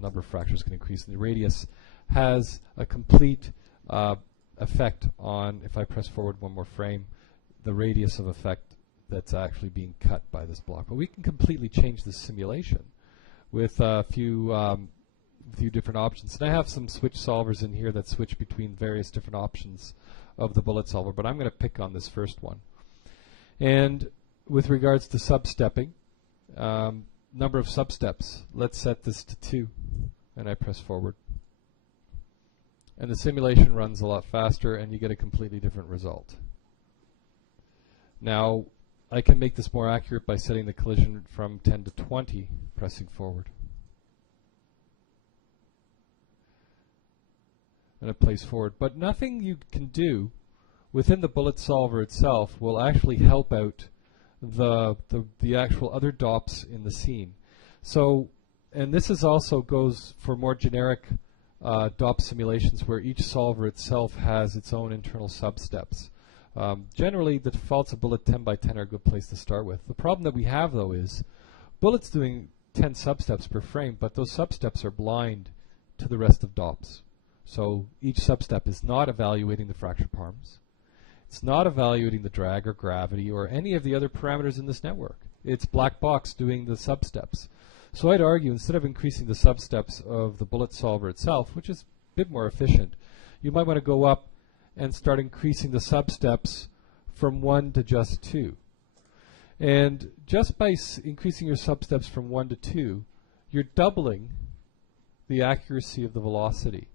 number of fractures can increase. And the radius has a complete effect on, if I press forward one more frame, the radius of effect that's actually being cut by this block. But we can completely change the simulation with a few different options. And I have some switch solvers in here that switch between various different options of the bullet solver, but I'm going to pick on this first one. And with regards to substepping, number of substeps, let's set this to 2, and I press forward. And the simulation runs a lot faster, and you get a completely different result. Now, I can make this more accurate by setting the collision from 10 to 20, pressing forward. And it plays forward. But nothing you can do within the bullet solver itself will actually help out the actual other DOPs in the scene. So, and this is also goes for more generic DOP simulations where each solver itself has its own internal substeps. Generally, the defaults of bullet 10 by 10 are a good place to start with. The problem that we have, though, is bullet's doing 10 substeps per frame, but those substeps are blind to the rest of DOPs. So each substep is not evaluating the fracture params. It's not evaluating the drag or gravity or any of the other parameters in this network. It's black box doing the substeps. So I'd argue, instead of increasing the substeps of the bullet solver itself, which is a bit more efficient, you might want to go up and start increasing the substeps from 1 to just 2. And just by increasing your substeps from 1 to 2, you're doubling the accuracy of the velocity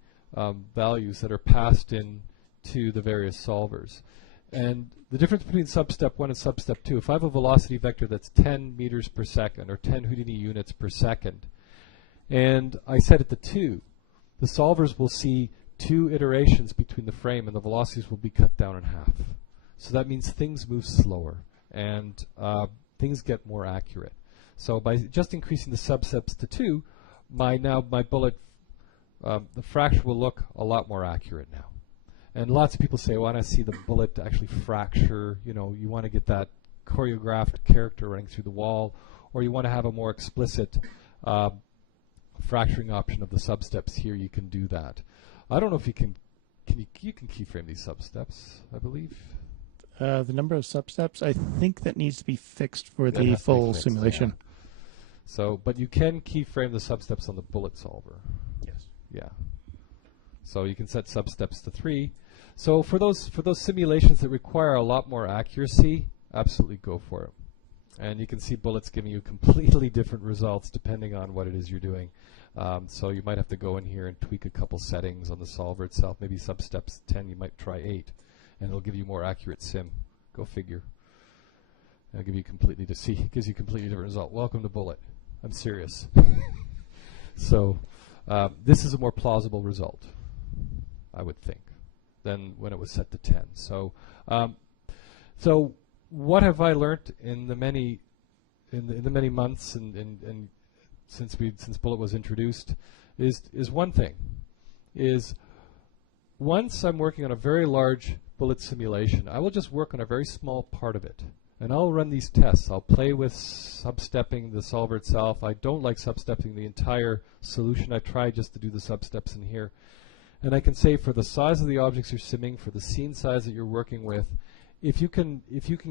values that are passed in to the various solvers. And the difference between substep 1 and substep 2, if I have a velocity vector that's 10 meters per second or 10 Houdini units per second, and I set it to 2, the solvers will see 2 iterations between the frame and the velocities will be cut down in half. So that means things move slower and things get more accurate. So by just increasing the substeps to 2, my bullet, the fracture will look a lot more accurate now. And lots of people say, well, I want to see the bullet actually fracture. You know, you want to get that choreographed character running through the wall, or you want to have a more explicit fracturing option of the substeps. Here you can do that. I don't know if you can keyframe these substeps, I believe. The number of substeps, I think that needs to be fixed for the full simulation. Yeah. So, but you can keyframe the substeps on the bullet solver. Yes. Yeah. So you can set substeps to 3. So for those simulations that require a lot more accuracy, absolutely go for it. And you can see bullets giving you completely different results depending on what it is you're doing. So you might have to go in here and tweak a couple settings on the solver itself. Maybe substeps 10, you might try 8, and it'll give you more accurate sim. Go figure. It'll give you gives you completely different result. Welcome to bullet. I'm serious. So this is a more plausible result, I would think, than when it was set to 10. So, so what have I learned in the many months and since bullet was introduced is one thing. Is once I'm working on a very large bullet simulation, I will just work on a very small part of it. And I'll run these tests. I'll play with substepping the solver itself. I don't like substepping the entire solution. I try just to do the substeps in here. And I can say for the size of the objects you're simming, for the scene size that you're working with, if you can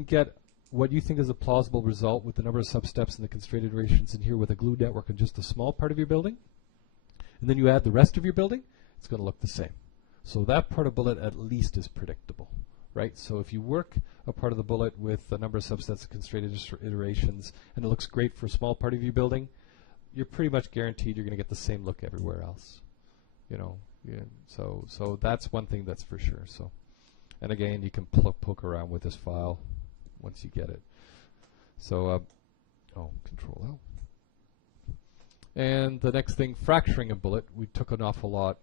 get what you think is a plausible result with the number of substeps and the constrained iterations in here with a glue network on just a small part of your building, and then you add the rest of your building, it's going to look the same. So that part of bullet at least is predictable, right? So if you work a part of the bullet with a number of substeps and constrained iterations and it looks great for a small part of your building, you're pretty much guaranteed you're going to get the same look everywhere else. You know, yeah, so that's one thing that's for sure. So And again, you can poke around with this file once you get it. So, Control L. And the next thing, fracturing a bullet. We took an awful lot.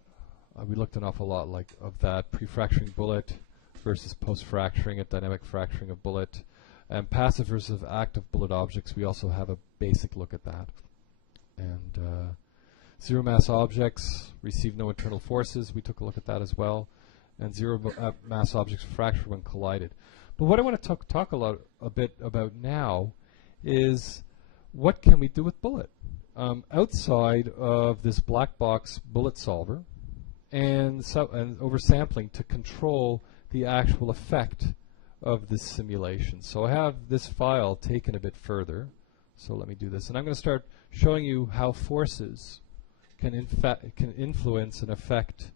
We looked an awful lot like of that pre-fracturing bullet versus post-fracturing it, dynamic fracturing of bullet, and passive versus active bullet objects. We also have a basic look at that. And zero mass objects receive no internal forces. We took a look at that as well. And zero mass objects fracture when collided. But what I want to talk a bit about now is what can we do with bullet outside of this black box bullet solver and oversampling to control the actual effect of this simulation. So I have this file taken a bit further. So let me do this, and I'm going to start showing you how forces can influence and affect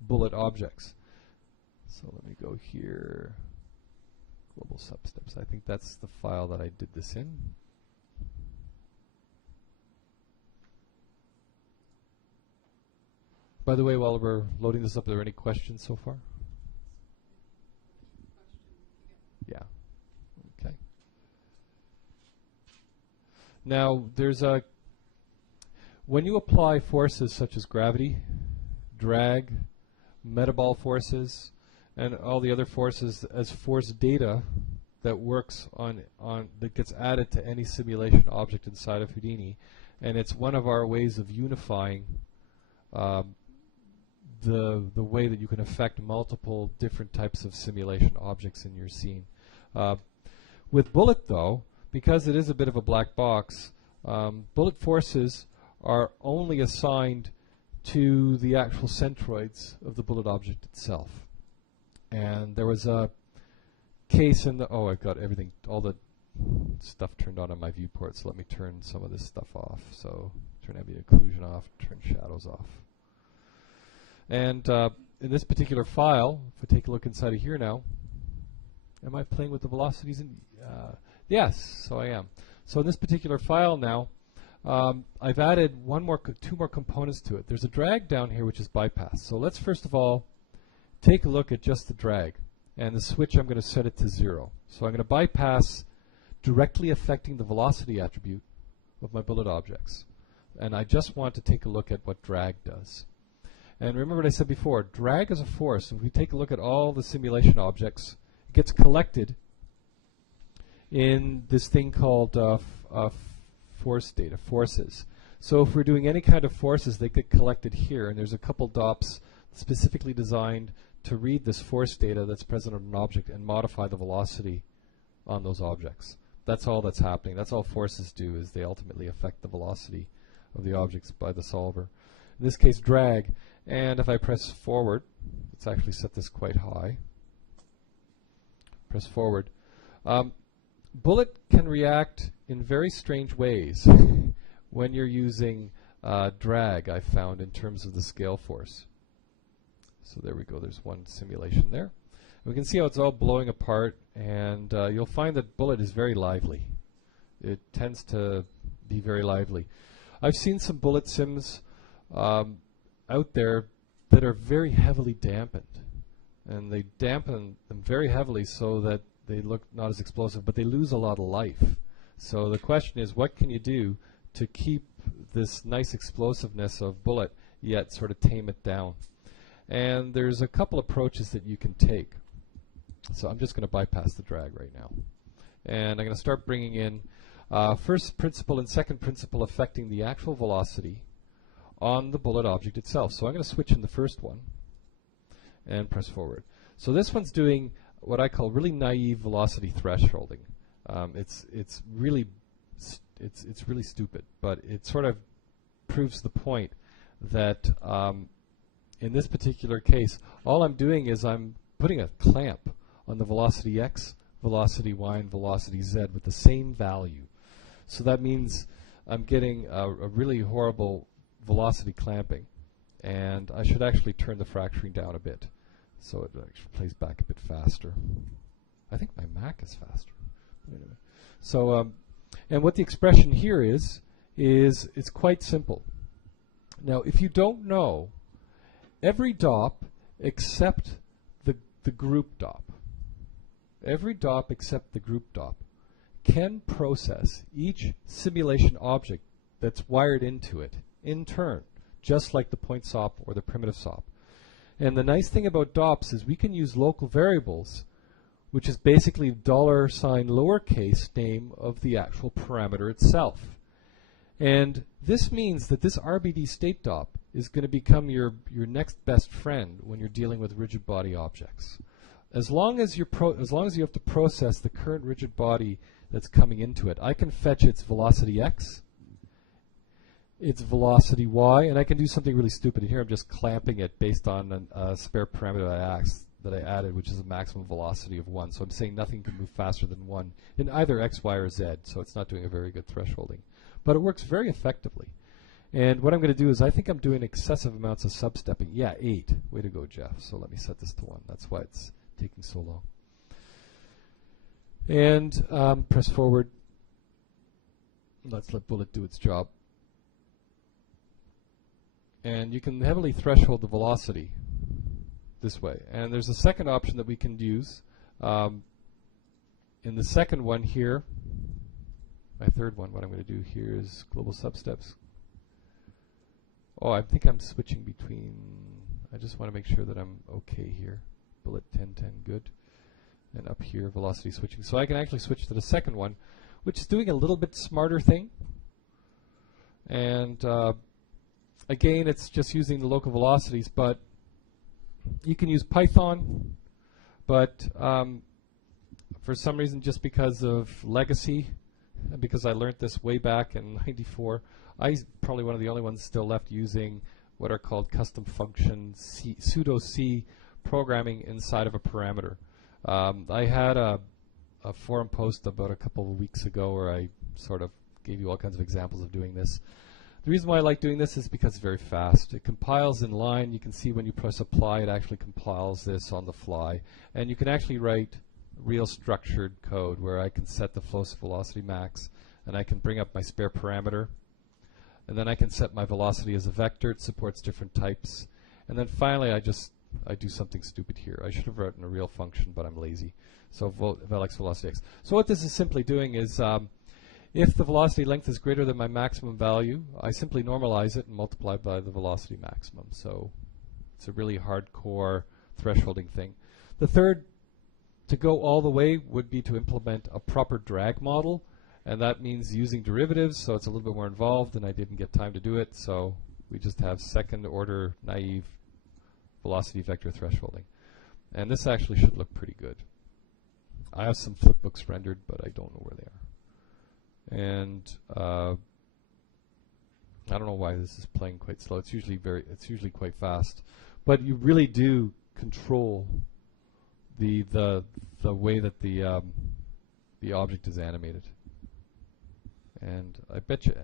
bullet objects. So let me go here, global substeps. I think that's the file that I did this in. By the way, while we're loading this up, are there any questions so far? Yeah. Okay. Now, there's a when you apply forces such as gravity, drag, metabol forces, and all the other forces as force data that works on that gets added to any simulation object inside of Houdini, and it's one of our ways of unifying the way that you can affect multiple different types of simulation objects in your scene. With bullet, though, because it is a bit of a black box, bullet forces are only assigned to the actual centroids of the bullet object itself. And there was a case in the I've got everything, all the stuff turned on my viewport, so let me turn some of this stuff off. So turn ambient occlusion off, turn shadows off. And in this particular file, if I take a look inside of here now, am I playing with the velocities? Yes, so I am. So in this particular file now, I've added two more components to it. There's a drag down here which is bypass. So let's first of all take a look at just the drag. And the switch, I'm going to set it to 0. So I'm going to bypass directly affecting the velocity attribute of my bullet objects. And I just want to take a look at what drag does. And remember what I said before, drag is a force. If we take a look at all the simulation objects, it gets collected in this thing called force data, forces. So if we're doing any kind of forces, they get collected here, and there's a couple DOPs specifically designed to read this force data that's present on an object and modify the velocity on those objects. That's all that's happening. That's all forces do, is they ultimately affect the velocity of the objects by the solver. In this case, drag. And if I press forward, let's actually set this quite high. Press forward. Bullet can react in very strange ways when you're using drag, I found, in terms of the scale force. So there we go, there's one simulation there. And we can see how it's all blowing apart, and you'll find that bullet is very lively. It tends to be very lively. I've seen some bullet sims out there that are very heavily dampened, and they dampen them very heavily so that they look not as explosive, but they lose a lot of life. So the question is, what can you do to keep this nice explosiveness of bullet yet sort of tame it down? And there's a couple approaches that you can take. So I'm just going to bypass the drag right now, and I'm going to start bringing in first principle and second principle affecting the actual velocity on the bullet object itself. So I'm going to switch in the first one and press forward. So this one's doing what I call really naive velocity thresholding. It's really stupid, but it sort of proves the point that in this particular case, all I'm doing is I'm putting a clamp on the velocity x, velocity y, and velocity z with the same value. So that means I'm getting a really horrible velocity clamping, and I should actually turn the fracturing down a bit so it actually plays back a bit faster. I think my Mac is faster. Anyway. So, and what the expression here is it's quite simple. Now, if you don't know, every DOP except the the group DOP. Every DOP except the group DOP can process each simulation object that's wired into it in turn, just like the point SOP or the primitive SOP. And the nice thing about DOPs is we can use local variables, which is basically $ lowercase name of the actual parameter itself. And this means that this RBD state DOP is going to become your next best friend when you're dealing with rigid body objects. As long as you have to process the current rigid body that's coming into it, I can fetch its velocity x, its velocity y, and I can do something really stupid. Here I'm just clamping it based on a spare parameter that I added, which is a maximum velocity of 1. So I'm saying nothing can move faster than 1 in either x, y, or z, so it's not doing a very good thresholding. But it works very effectively. And what I'm going to do is I think I'm doing excessive amounts of substepping. Yeah, 8. Way to go, Jeff. So let me set this to 1. That's why it's taking so long. And press forward. Let's let Bullet do its job. And you can heavily threshold the velocity this way. And there's a second option that we can use. In the second one here, my third one, what I'm going to do here is global substeps. Oh, I think I'm switching between, I just want to make sure that I'm okay here. Bullet 1010, good. And up here, velocity switching. So I can actually switch to the second one, which is doing a little bit smarter thing. And again, it's just using the local velocities, but you can use Python, but for some reason, just because of legacy, because I learned this way back in '94, I'm probably one of the only ones still left using what are called custom function pseudo-C programming inside of a parameter. I had a forum post about a couple of weeks ago where I sort of gave you all kinds of examples of doing this. The reason why I like doing this is because it's very fast. It compiles in line. You can see when you press apply, it actually compiles this on the fly. And you can actually write real structured code where I can set the flow velocity max, and I can bring up my spare parameter. And then I can set my velocity as a vector. It supports different types. And then finally, I do something stupid here. I should have written a real function, but I'm lazy. So velx velocity x. So what this is simply doing is if the velocity length is greater than my maximum value, I simply normalize it and multiply by the velocity maximum. So it's a really hardcore thresholding thing. The third, to go all the way, would be to implement a proper drag model, and that means using derivatives, so it's a little bit more involved, and I didn't get time to do it, so we just have second order naive velocity vector thresholding. And this actually should look pretty good. I have some flipbooks rendered, but I don't know where they are. And I don't know why this is playing quite slow. It's usually quite fast. But you really do control the way that the object is animated. And I bet you,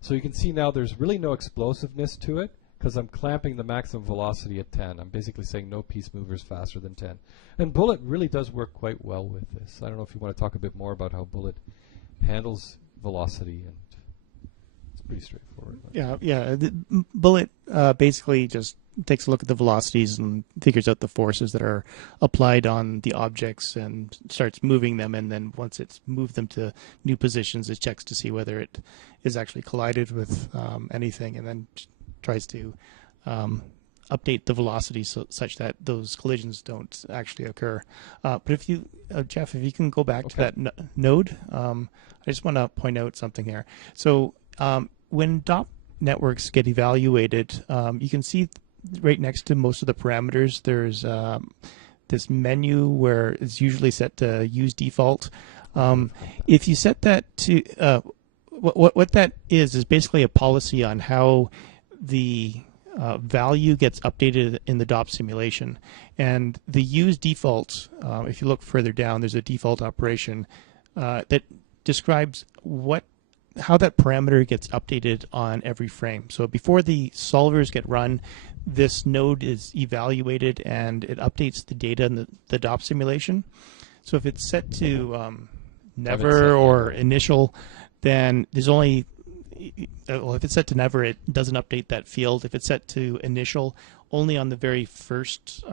so you can see now there's really no explosiveness to it because I'm clamping the maximum velocity at 10. I'm basically saying no piece mover is faster than 10. And Bullet really does work quite well with this. I don't know if you want to talk a bit more about how Bullet handles velocity, and it's pretty straightforward. Yeah. Bullet basically just takes a look at the velocities and figures out the forces that are applied on the objects and starts moving them. And then once it's moved them to new positions, it checks to see whether it is actually collided with anything, and then tries to update the velocity such that those collisions don't actually occur. But if you, Jeff, if you can go back to that node, I just want to point out something here. So when DOP networks get evaluated, you can see right next to most of the parameters, there's this menu where it's usually set to use default. If you set that to, what that is basically a policy on how the value gets updated in the DOP simulation. And the use default, if you look further down, there's a default operation that describes how that parameter gets updated on every frame. So before the solvers get run, this node is evaluated and it updates the data in the DOP simulation. So if it's set to never or initial, then there's only, well, if it's set to never, it doesn't update that field. If it's set to initial, only on the very first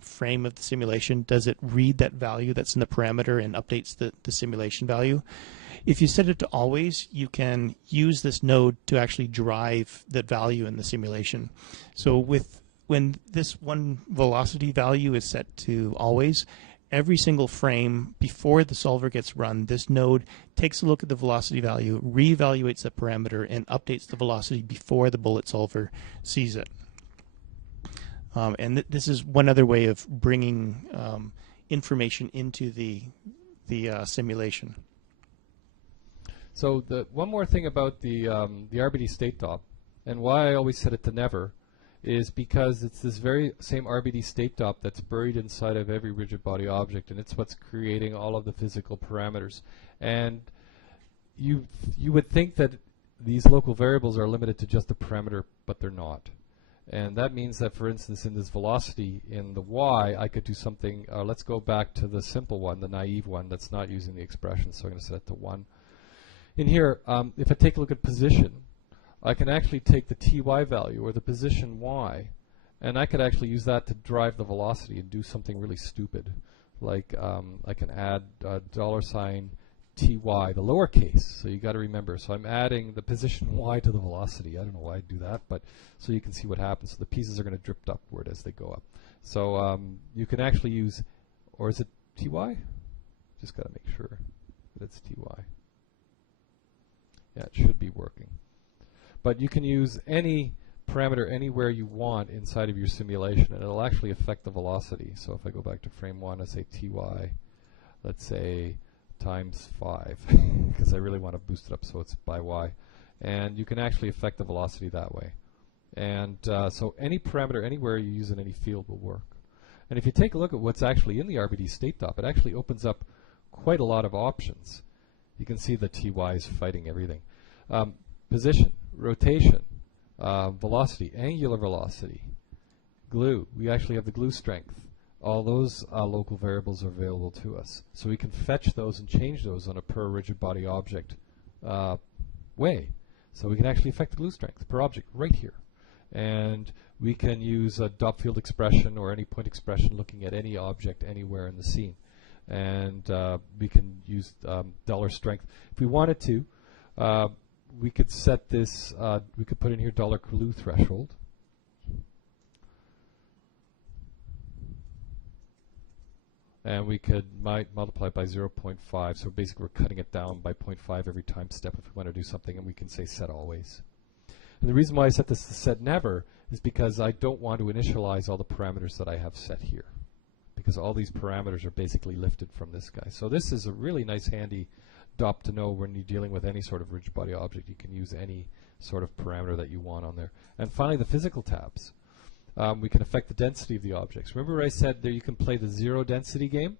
frame of the simulation does it read that value that's in the parameter and updates the simulation value. If you set it to always, you can use this node to actually drive that value in the simulation. So when this one velocity value is set to always, every single frame before the solver gets run, this node takes a look at the velocity value, reevaluates that parameter, and updates the velocity before the bullet solver sees it. And this is one other way of bringing information into the simulation. So one more thing about the RBD state dop, and why I always set it to never, is because it's this very same RBD state dop that's buried inside of every rigid body object, and it's what's creating all of the physical parameters. And you would think that these local variables are limited to just a parameter, but they're not. And that means that, for instance, in this velocity in the y, I could do something. Let's go back to the simple one, the naive one that's not using the expression. So I'm going to set it to 1. In here, if I take a look at position, I can actually take the ty value, or the position y, and I could actually use that to drive the velocity and do something really stupid. Like I can add $sign ty, the lowercase, so you got to remember. So I'm adding the position y to the velocity. I don't know why I do that, but so you can see what happens. So the pieces are going to drift upward as they go up. So you can actually use, or is it ty? Just got to make sure that it's ty. Yeah, it should be working. But you can use any parameter anywhere you want inside of your simulation, and it'll actually affect the velocity. So if I go back to frame 1, I say ty, let's say times 5, because I really want to boost it up so it's by y. And you can actually affect the velocity that way. And so any parameter anywhere you use in any field will work. And if you take a look at what's actually in the RBD state dop, it actually opens up quite a lot of options. You can see the ty is fighting everything. Position, rotation, velocity, angular velocity, glue. We actually have the glue strength. All those local variables are available to us. So we can fetch those and change those on a per rigid body object way. So we can actually affect the glue strength per object right here. And we can use a dot field expression or any point expression looking at any object anywhere in the scene. And we can use dollar strength. If we wanted to, we could set this, we could put in here dollar glue threshold. And we could multiply it by 0.5. So basically we're cutting it down by 0.5 every time step if we want to do something, and we can say set always. And the reason why I set this to set never is because I don't want to initialize all the parameters that I have set here, because all these parameters are basically lifted from this guy. So this is a really nice handy DOP to know when you're dealing with any sort of rigid body object. You can use any sort of parameter that you want on there. And finally, the physical tabs. We can affect the density of the objects. Remember I said there you can play the zero density game?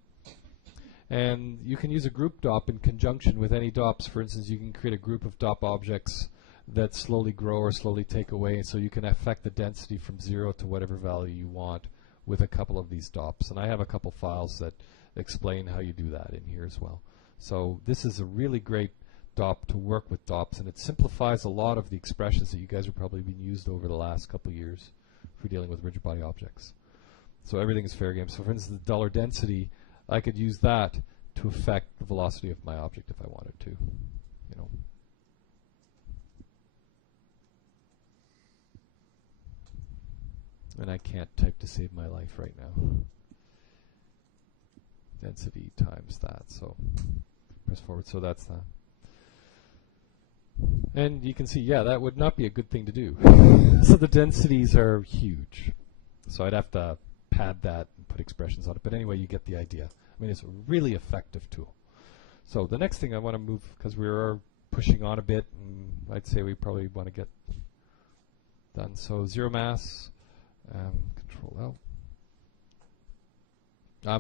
And you can use a group DOP in conjunction with any DOPs. For instance, you can create a group of DOP objects that slowly grow or slowly take away, so you can affect the density from 0 to whatever value you want with a couple of these DOPs. And I have a couple files that explain how you do that in here as well. So this is a really great DOP to work with DOPs, and it simplifies a lot of the expressions that you guys have probably been used over the last couple of years for dealing with rigid body objects. So everything is fair game. So for instance, the dollar density, I could use that to affect the velocity of my object if I wanted to. You know. And I can't type to save my life right now. Density times that, so press forward, so that's that. And you can see, yeah, that would not be a good thing to do. So the densities are huge. So I'd have to pad that and put expressions on it. But anyway, you get the idea. I mean, it's a really effective tool. So the next thing I want to move, because we are pushing on a bit, and I'd say we probably want to get done. So zero mass, Control L.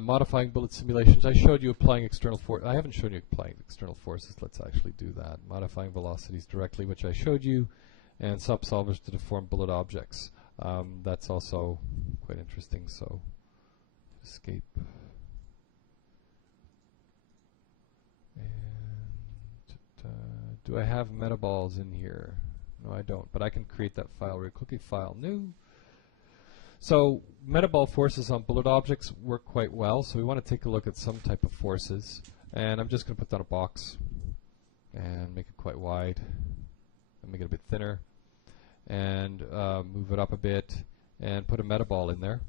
Modifying bullet simulations. I showed you applying external force. I haven't shown you applying external forces. Let's actually do that. Modifying velocities directly, which I showed you, and subsolvers to deform bullet objects. That's also quite interesting. So escape. And do I have metaballs in here? No, I don't. But I can create that file real quickly. File new. So metaball forces on bullet objects work quite well, so we want to take a look at some type of forces. And I'm just going to put down a box and make it quite wide and make it a bit thinner and move it up a bit and put a metaball in there.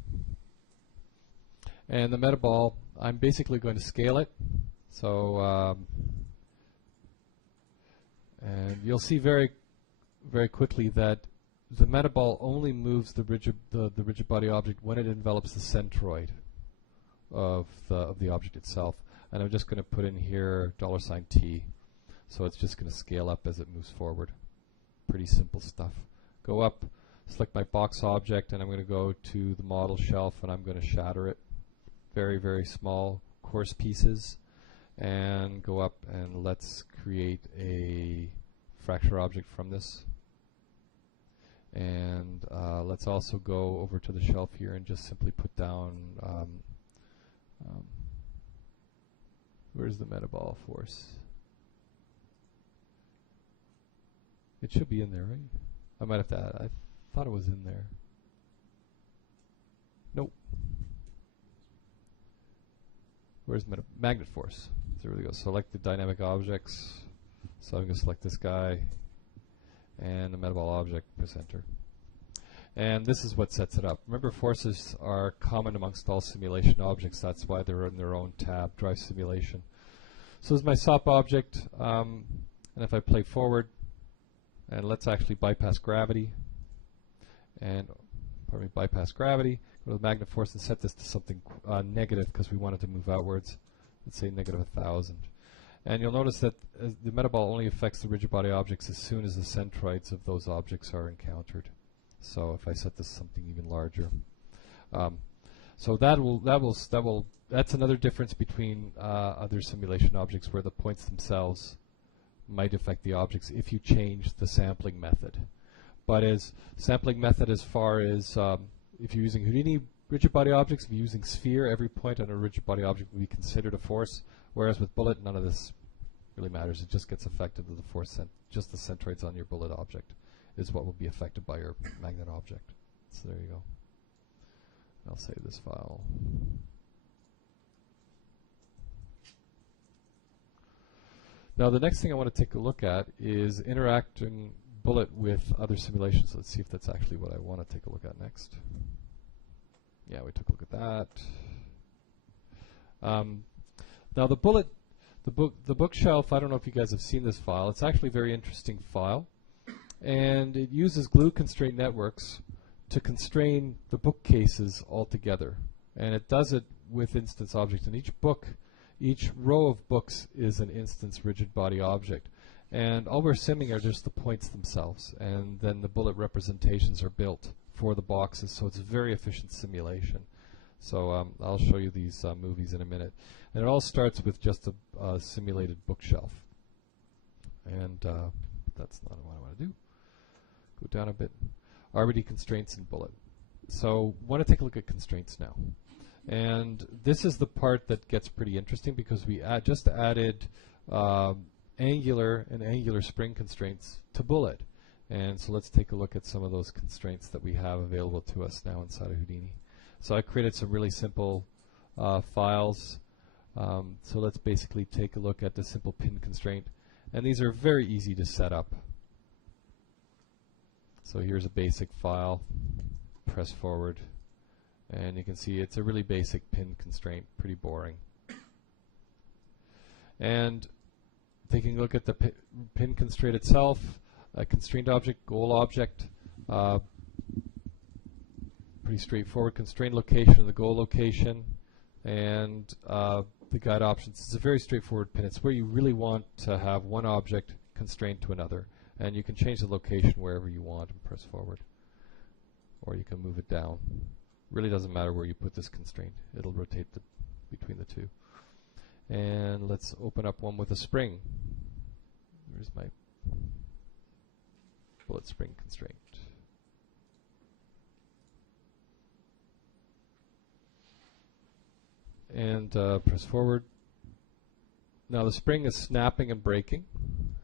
And the metaball, I'm basically going to scale it. So and you'll see very quickly that the metaball only moves the rigid body object when it envelops the centroid of the object itself. And I'm just going to put in here $T. So it's just going to scale up as it moves forward. Pretty simple stuff. Go up, select my box object, and I'm going to go to the model shelf and I'm going to shatter it. Very, very small, coarse pieces. And go up and let's create a fracture object from this. And let's also go over to the shelf here and just simply put down where's the metaball force? It should be in there, right? I might have to add. I thought it was in there. Nope. Where's magnet force? There we go. Select the dynamic objects. So I'm going to select this guy and the metaball object, press enter. And this is what sets it up. Remember, forces are common amongst all simulation objects. That's why they're in their own tab, Drive Simulation. So this is my SOP object. And if I play forward, and let's actually bypass gravity, and bypass gravity, go to the magnet force and set this to something negative because we want it to move outwards. Let's say negative 1,000. And you'll notice that the metaball only affects the rigid body objects as soon as the centroids of those objects are encountered. So if I set this something even larger, so that's another difference between other simulation objects where the points themselves might affect the objects if you change the sampling method. But as sampling method, as far as if you're using Houdini rigid body objects, if you're using sphere, every point on a rigid body object will be considered a force. Whereas with bullet, none of this really matters. It just gets affected with the force. Just the centroids on your bullet object is what will be affected by your magnet object. So there you go. I'll save this file. Now the next thing I want to take a look at is interacting bullet with other simulations. Let's see if that's actually what I want to take a look at next. Yeah, we took a look at that. Now the bullet, the bookshelf, I don't know if you guys have seen this file. It's actually a very interesting file. And it uses glue constraint networks to constrain the bookcases altogether. And it does it with instance objects. And each row of books is an instance rigid body object. And all we're simming are just the points themselves. And then the bullet representations are built for the boxes. So it's a very efficient simulation. So I'll show you these movies in a minute. And it all starts with just a simulated bookshelf. And that's not what I want to do. Go down a bit. RBD constraints and bullet. So want to take a look at constraints now. And this is the part that gets pretty interesting because we just added angular and angular spring constraints to bullet. And so let's take a look at some of those constraints that we have available to us now inside of Houdini. So I created some really simple files. So let's basically take a look at the simple pin constraint. And these are very easy to set up. So here's a basic file. Press forward. And you can see it's a really basic pin constraint, pretty boring. And taking a look at the pin constraint itself, a constrained object, goal object, pretty straightforward. Constrained location, the goal location, and the guide options. It's a very straightforward pin. It's where you really want to have one object constrained to another. And you can change the location wherever you want and press forward. Or you can move it down. Really doesn't matter where you put this constraint. It'll rotate between the two. And let's open up one with a spring. There's my bullet spring constraint. And press forward. Now the spring is snapping and breaking.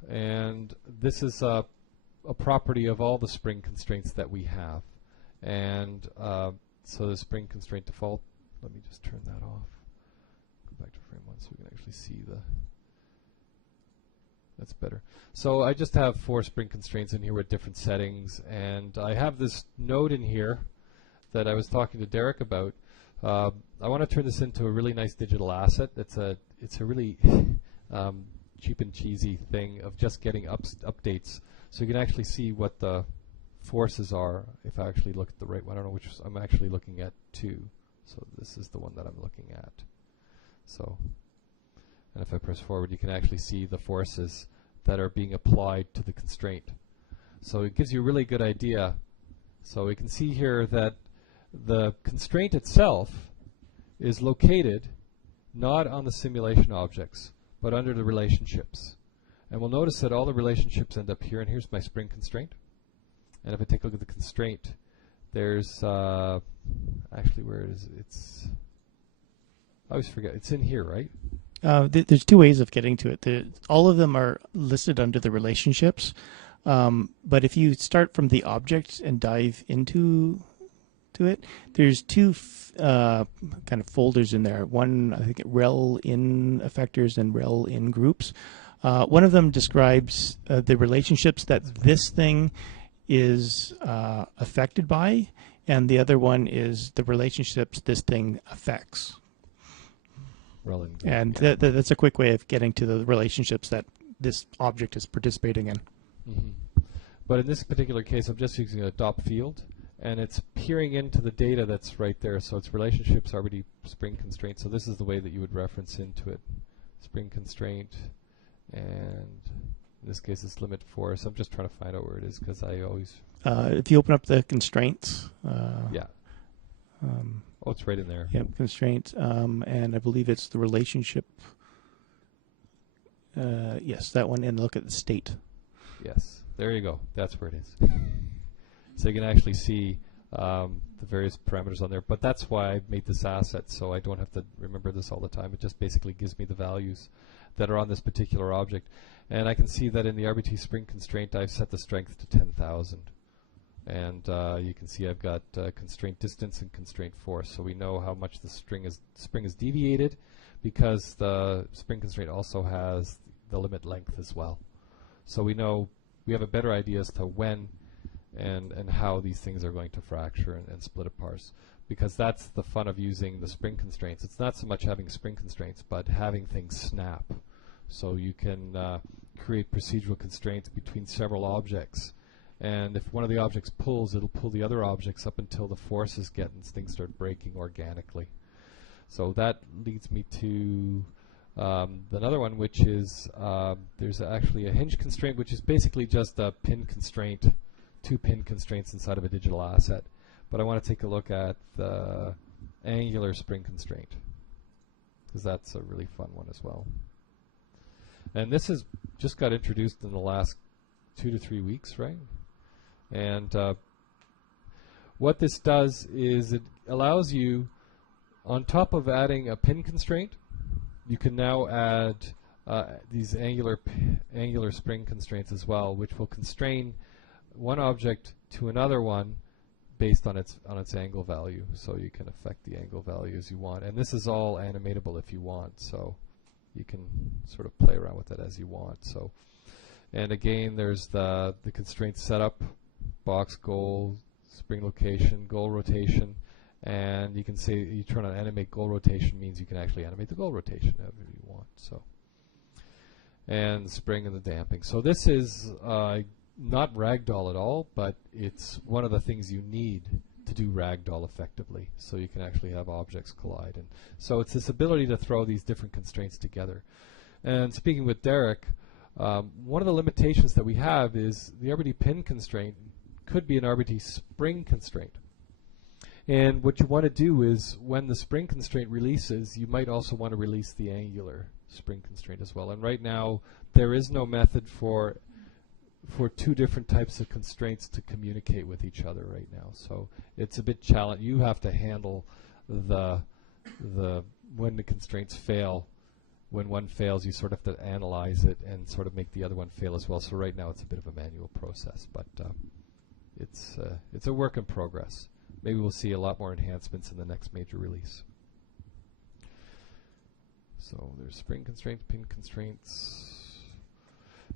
And this is a property of all the spring constraints that we have. And so the spring constraint default, let me just turn that off. Go back to frame 1 so we can actually see the, that's better. So I just have 4 spring constraints in here with different settings, and I have this node in here that I was talking to Derek about. I want to turn this into a really nice digital asset. It's a really cheap and cheesy thing of just getting updates, so you can actually see what the forces are. If I actually look at the right one, I don't know which I'm actually looking at 2. So this is the one that I'm looking at. So, and if I press forward, you can actually see the forces that are being applied to the constraint. So it gives you a really good idea. So we can see here that the constraint itself is located not on the simulation objects, but under the relationships. And we'll notice that all the relationships end up here, and here's my spring constraint. And if I take a look at the constraint, there's actually, where is it? It's, I always forget, it's in here, right? There's 2 ways of getting to it. All of them are listed under the relationships, but if you start from the object and dive into it, there's 2 kind of folders in there. One, I think, rel in effectors and rel in groups. One of them describes the relationships that this thing is affected by, and the other one is the relationships this thing affects. And that's a quick way of getting to the relationships that this object is participating in. Mm-hmm. But in this particular case, I'm just using a dop field, and it's peering into the data that's right there. So its relationships are already spring constraint. So this is the way that you would reference into it. Spring constraint, and in this case it's limit force. I'm just trying to find out where it is because I always... if you open up the constraints... yeah. Oh, it's right in there. Yep, constraint, and I believe it's the relationship. Yes, that one, and look at the state. Yes, there you go. That's where it is. So you can actually see the various parameters on there. But that's why I made this asset, so I don't have to remember this all the time. It just basically gives me the values that are on this particular object. And I can see that in the RBT spring constraint, I've set the strength to 10,000. And you can see I've got constraint distance and constraint force, so we know how much the spring is deviated, because the spring constraint also has the limit length as well. So we know, we have a better idea as to when and how these things are going to fracture and split apart, because that's the fun of using the spring constraints. It's not so much having spring constraints, but having things snap. So you can create procedural constraints between several objects. And if one of the objects pulls, it'll pull the other objects up until the forces get and things start breaking organically. So that leads me to another one, which is there's actually a hinge constraint, which is basically just a pin constraint, 2 pin constraints inside of a digital asset. But I want to take a look at the angular spring constraint, because that's a really fun one as well. And this has just got introduced in the last 2 to 3 weeks, right? And what this does is it allows you, on top of adding a pin constraint, you can now add these angular spring constraints as well, which will constrain one object to another one based on its angle value. So you can affect the angle value as you want. And this is all animatable if you want, so you can sort of play around with it as you want. So, and again, there's the constraint setup, box goal, spring location, goal rotation, and you can say you turn on animate goal rotation means you can actually animate the goal rotation however you want. So, and the spring and the damping. So this is not ragdoll at all, but it's one of the things you need to do ragdoll effectively, so you can actually have objects collide. And so it's this ability to throw these different constraints together. And speaking with Derek, one of the limitations that we have is the RBT pin constraint could be an RBT spring constraint. And what you want to do is, when the spring constraint releases, you might also want to release the angular spring constraint as well. And right now, there is no method for 2 different types of constraints to communicate with each other right now. So it's a bit challenging. You have to handle the when the constraints fail. When one fails, you sort of have to analyze it and sort of make the other one fail as well. So right now, it's a bit of a manual process, but it's a work in progress. maybe we'll see a lot more enhancements in the next major release. So there's spring constraints, pin constraints,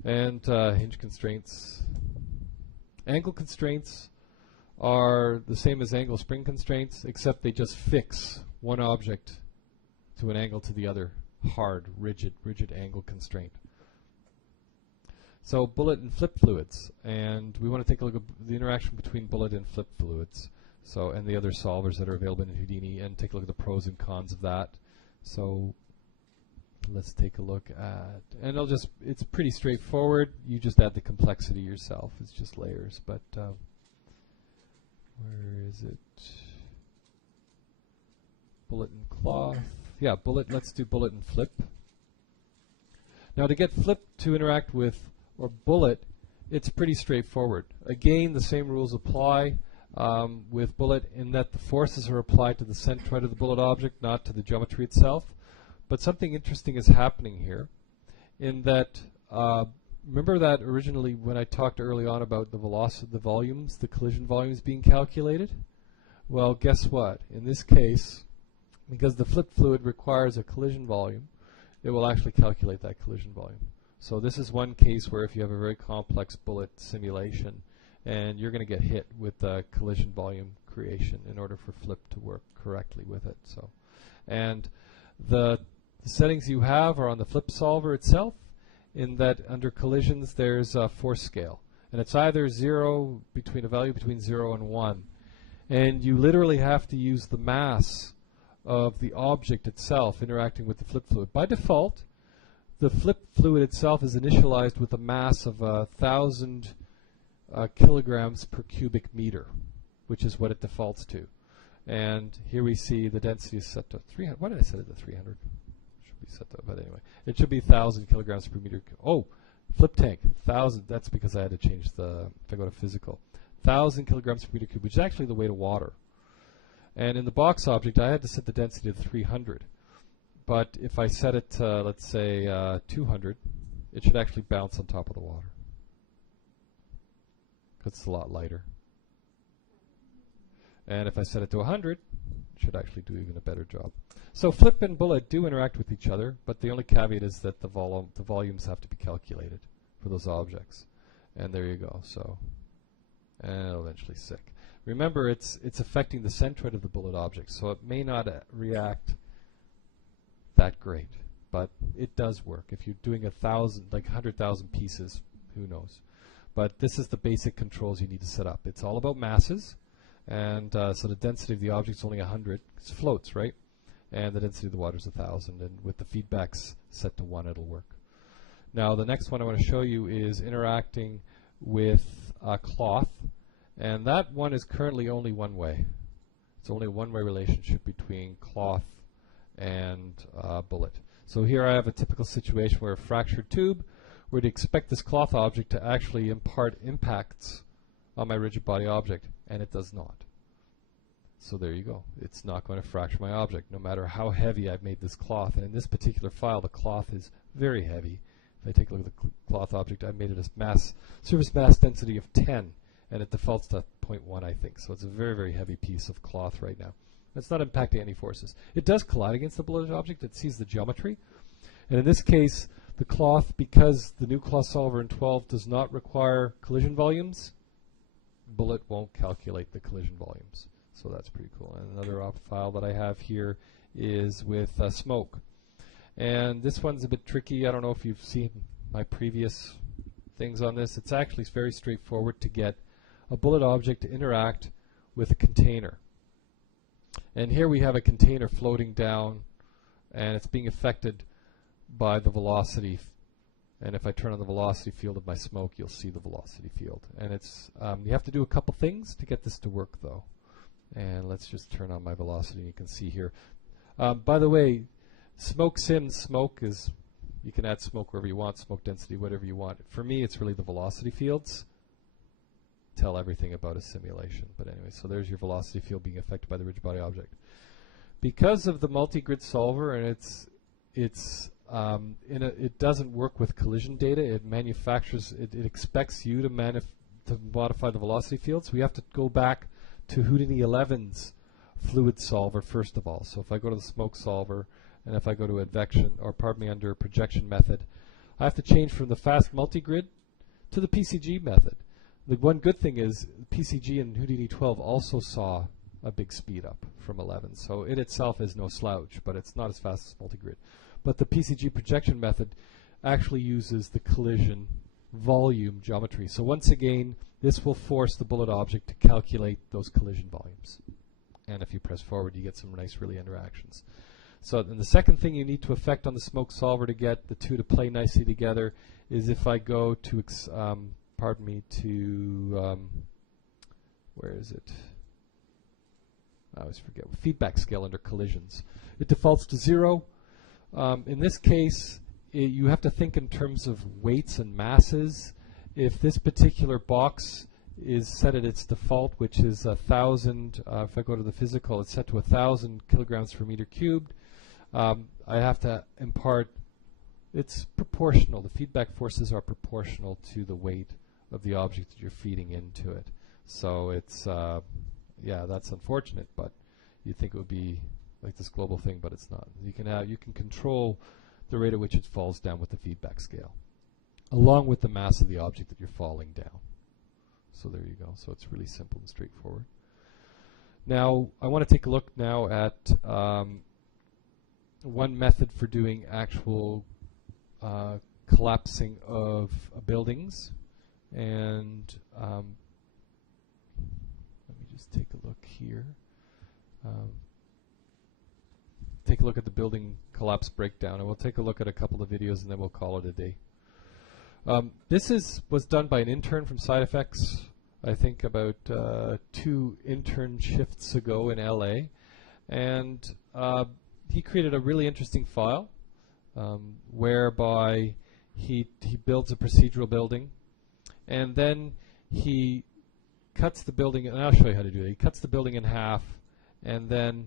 and hinge constraints. Angle constraints are the same as angle spring constraints, except they just fix one object to an angle to the other. Hard, rigid angle constraint. So bullet and flip fluids, and we want to take a look at the interaction between bullet and flip fluids, so and the other solvers that are available in Houdini, and take a look at the pros and cons of that. So let's take a look at, and it's pretty straightforward. You just add the complexity yourself. It's just layers, but where is it? Bullet and cloth. Yeah, bullet. Let's do bullet and flip. Now to get flip to interact with or bullet, it's pretty straightforward. Again, the same rules apply with bullet in that the forces are applied to the centroid of the bullet object, not to the geometry itself. But something interesting is happening here in that, remember that originally when I talked early on about the velocity, the volumes, the collision volumes being calculated? Well, guess what? In this case, because the flip fluid requires a collision volume, it will actually calculate that collision volume. So this is one case where if you have a very complex bullet simulation and you're going to get hit with the collision volume creation in order for flip to work correctly with it. So, and the settings you have are on the flip solver itself, in that under collisions there's a force scale, and it's either 0 between a value between 0 and 1, and you literally have to use the mass of the object itself interacting with the flip fluid. By default, the flip fluid itself is initialized with a mass of 1,000 kilograms per cubic meter, which is what it defaults to. And here we see the density is set to 300. Why did I set it to 300? Should be set to, but anyway, it should be 1,000 kilograms per meter. Oh, flip tank, 1,000. That's because I had to change the, if I go to physical, 1,000 kilograms per meter cube, which is actually the weight of water. And in the box object, I had to set the density to 300. But if I set it to, let's say, 200, it should actually bounce on top of the water, because it's a lot lighter. And if I set it to 100, it should actually do even a better job. So flip and bullet do interact with each other, but the only caveat is that the volumes have to be calculated for those objects. And there you go. So, and it'll eventually sick. Remember, it's affecting the centroid of the bullet object, so it may not react that great, but it does work. If you're doing 1,000, like 100,000 pieces, who knows? But this is the basic controls you need to set up. It's all about masses, and so the density of the object is only 100. It floats, right? And the density of the water is 1,000, and with the feedbacks set to 1, it'll work. Now, the next one I want to show you is interacting with cloth, and that one is currently only one way. It's only a one-way relationship between cloth and bullet. So here I have a typical situation where a fractured tube, we'd expect this cloth object to actually impart impacts on my rigid body object, and it does not. So there you go. It's not going to fracture my object, no matter how heavy I've made this cloth. And in this particular file, the cloth is very heavy. If I take a look at the cloth object, I made it a surface mass density of 10, and it defaults to 0.1, I think. So it's a very, very heavy piece of cloth right now. It's not impacting any forces. It does collide against the bullet object. It sees the geometry. And in this case, the cloth, because the new cloth solver in 12 does not require collision volumes, bullet won't calculate the collision volumes. So that's pretty cool. And another file that I have here is with smoke. And this one's a bit tricky. I don't know if you've seen my previous things on this. It's actually very straightforward to get a bullet object to interact with a container. And here we have a container floating down, and it's being affected by the velocity. And if I turn on the velocity field of my smoke, you'll see the velocity field. And it's you have to do a couple things to get this to work, though. And let's just turn on my velocity. You can see here. By the way, smoke sims, smoke is, you can add smoke wherever you want, smoke density, whatever you want. For me, it's really the velocity fields tell everything about a simulation. But anyway, so there's your velocity field being affected by the rigid body object. Because of the multi-grid solver, and it doesn't work with collision data. It manufactures, it expects you to modify the velocity field. So we have to go back to Houdini 11's fluid solver first of all. So if I go to the smoke solver, and if I go to advection, or pardon me, under projection method, I have to change from the fast multigrid to the PCG method. The one good thing is PCG and Houdini 12 also saw a big speed up from 11. So it itself is no slouch, but it's not as fast as multigrid. But the PCG projection method actually uses the collision volume geometry. So once again, this will force the bullet object to calculate those collision volumes. And if you press forward, you get some nice really interactions. So then the second thing you need to affect on the smoke solver to get the two to play nicely together is if I go to, pardon me, to, where is it? I always forget. Feedback scale under collisions. It defaults to 0. In this case, you have to think in terms of weights and masses. If this particular box is set at its default, which is 1,000, if I go to the physical, it's set to 1,000 kilograms per meter cubed. I have to impart, it's proportional. The feedback forces are proportional to the weight of the object that you're feeding into it. So it's, yeah, that's unfortunate, but you'd think it would be like this global thing, but it's not. You can control the rate at which it falls down with the feedback scale, along with the mass of the object that you're falling down. So there you go. So it's really simple and straightforward. Now, I want to take a look now at one method for doing actual collapsing of buildings. And let me just take a look here. Take a look at the building collapse breakdown, and we'll take a look at a couple of videos, and then we'll call it a day. This was done by an intern from Side Effects, I think about 2 intern shifts ago in LA, and he created a really interesting file whereby he builds a procedural building, and then he cuts the building, and I'll show you how to do it. He cuts the building in half, and then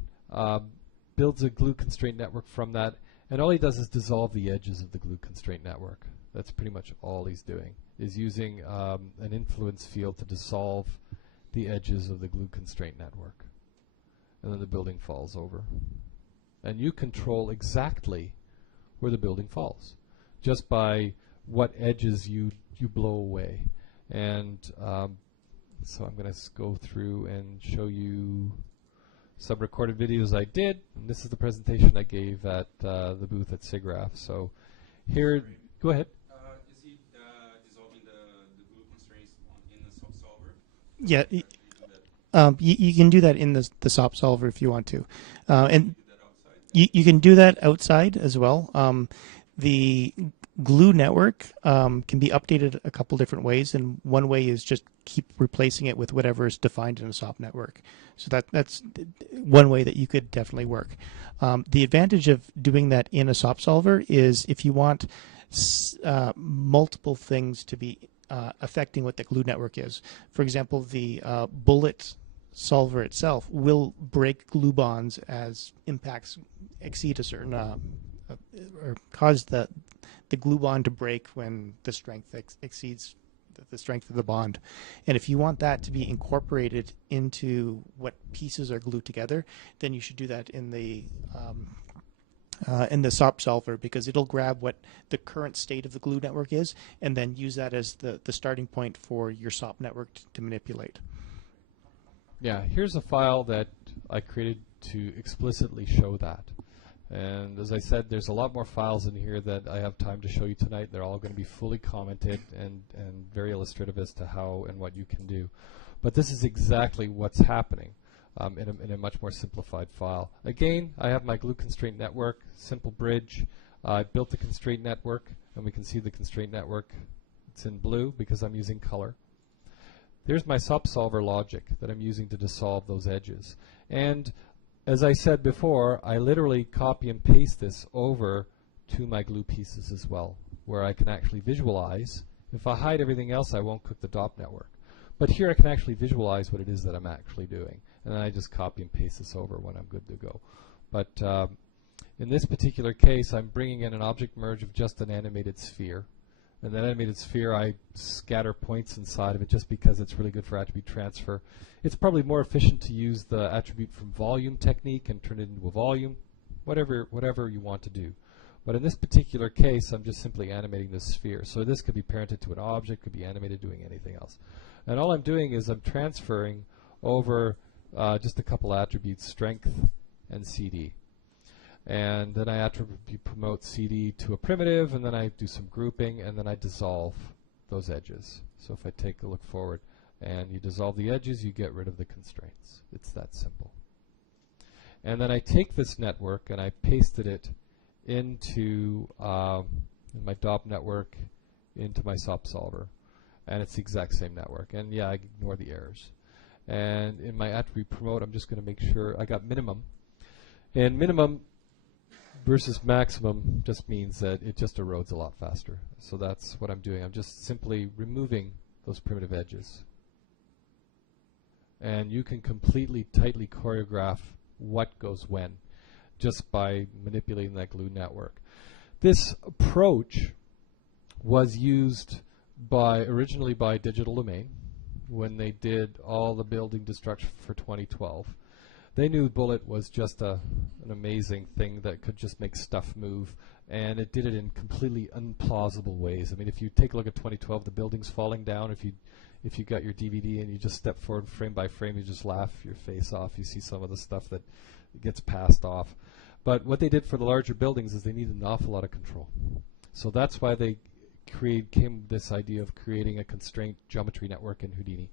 builds a glue constraint network from that, and all he does is dissolve the edges of the glue constraint network. That's pretty much all he's doing, is using an influence field to dissolve the edges of the glue constraint network. And then the building falls over. And you control exactly where the building falls, just by what edges you blow away. And so I'm going to go through and show you some recorded videos I did. And this is the presentation I gave at the booth at SIGGRAPH. So here, go ahead. Is he dissolving the glue constraints in the SOP solver? Yeah, you can do that in the SOP solver if you want to. And you can do that outside as well. The glue network can be updated a couple different ways, and one way is just keep replacing it with whatever is defined in a SOP network. So that's one way that you could definitely work. The advantage of doing that in a SOP solver is if you want multiple things to be affecting what the glue network is. For example, the bullet solver itself will break glue bonds as impacts exceed a certain or cause the glue bond to break when the strength exceeds the strength of the bond. And if you want that to be incorporated into what pieces are glued together, then you should do that in the SOP solver, because it'll grab what the current state of the glue network is and then use that as the starting point for your SOP network to manipulate. Yeah, here's a file that I created to explicitly show that. And as I said, there's a lot more files in here that I have time to show you tonight. They're all going to be fully commented and very illustrative as to how and what you can do. But this is exactly what's happening in a much more simplified file. Again, I have my glue constraint network, simple bridge. I built the constraint network, and we can see the constraint network. It's in blue because I'm using color. There's my SOP solver logic that I'm using to dissolve those edges. And as I said before, I literally copy and paste this over to my glue pieces as well, where I can actually visualize. If I hide everything else, I won't cook the DOP network. But here I can actually visualize what it is that I'm actually doing. And then I just copy and paste this over when I'm good to go. But in this particular case, I'm bringing in an object merge of just an animated sphere. And that animated sphere, I scatter points inside of it just because it's really good for attribute transfer. It's probably more efficient to use the attribute from volume technique and turn it into a volume, whatever you want to do. But in this particular case, I'm just simply animating this sphere. So this could be parented to an object, could be animated doing anything else. And all I'm doing is I'm transferring over just a couple attributes, strength and CD. And then I attribute promote CD to a primitive, and then I do some grouping, and then I dissolve those edges. So if I take a look forward and you dissolve the edges, you get rid of the constraints. It's that simple. And then I take this network and I pasted it into in my DOP network into my SOP solver. And it's the exact same network. And yeah, I ignore the errors. And in my attribute promote, I'm just going to make sure I got minimum. And minimum versus maximum just means that it just erodes a lot faster. So that's what I'm doing. I'm just simply removing those primitive edges. And you can completely tightly choreograph what goes when just by manipulating that glue network. This approach was used originally by Digital Domain when they did all the building destruction for 2012. They knew Bullet was just an amazing thing that could just make stuff move, and it did it in completely implausible ways. I mean, if you take a look at 2012, the buildings falling down, if you got your DVD and you just step forward frame by frame, you just laugh your face off. You see some of the stuff that gets passed off. But what they did for the larger buildings is they needed an awful lot of control. So that's why they came this idea of creating a constraint geometry network in Houdini,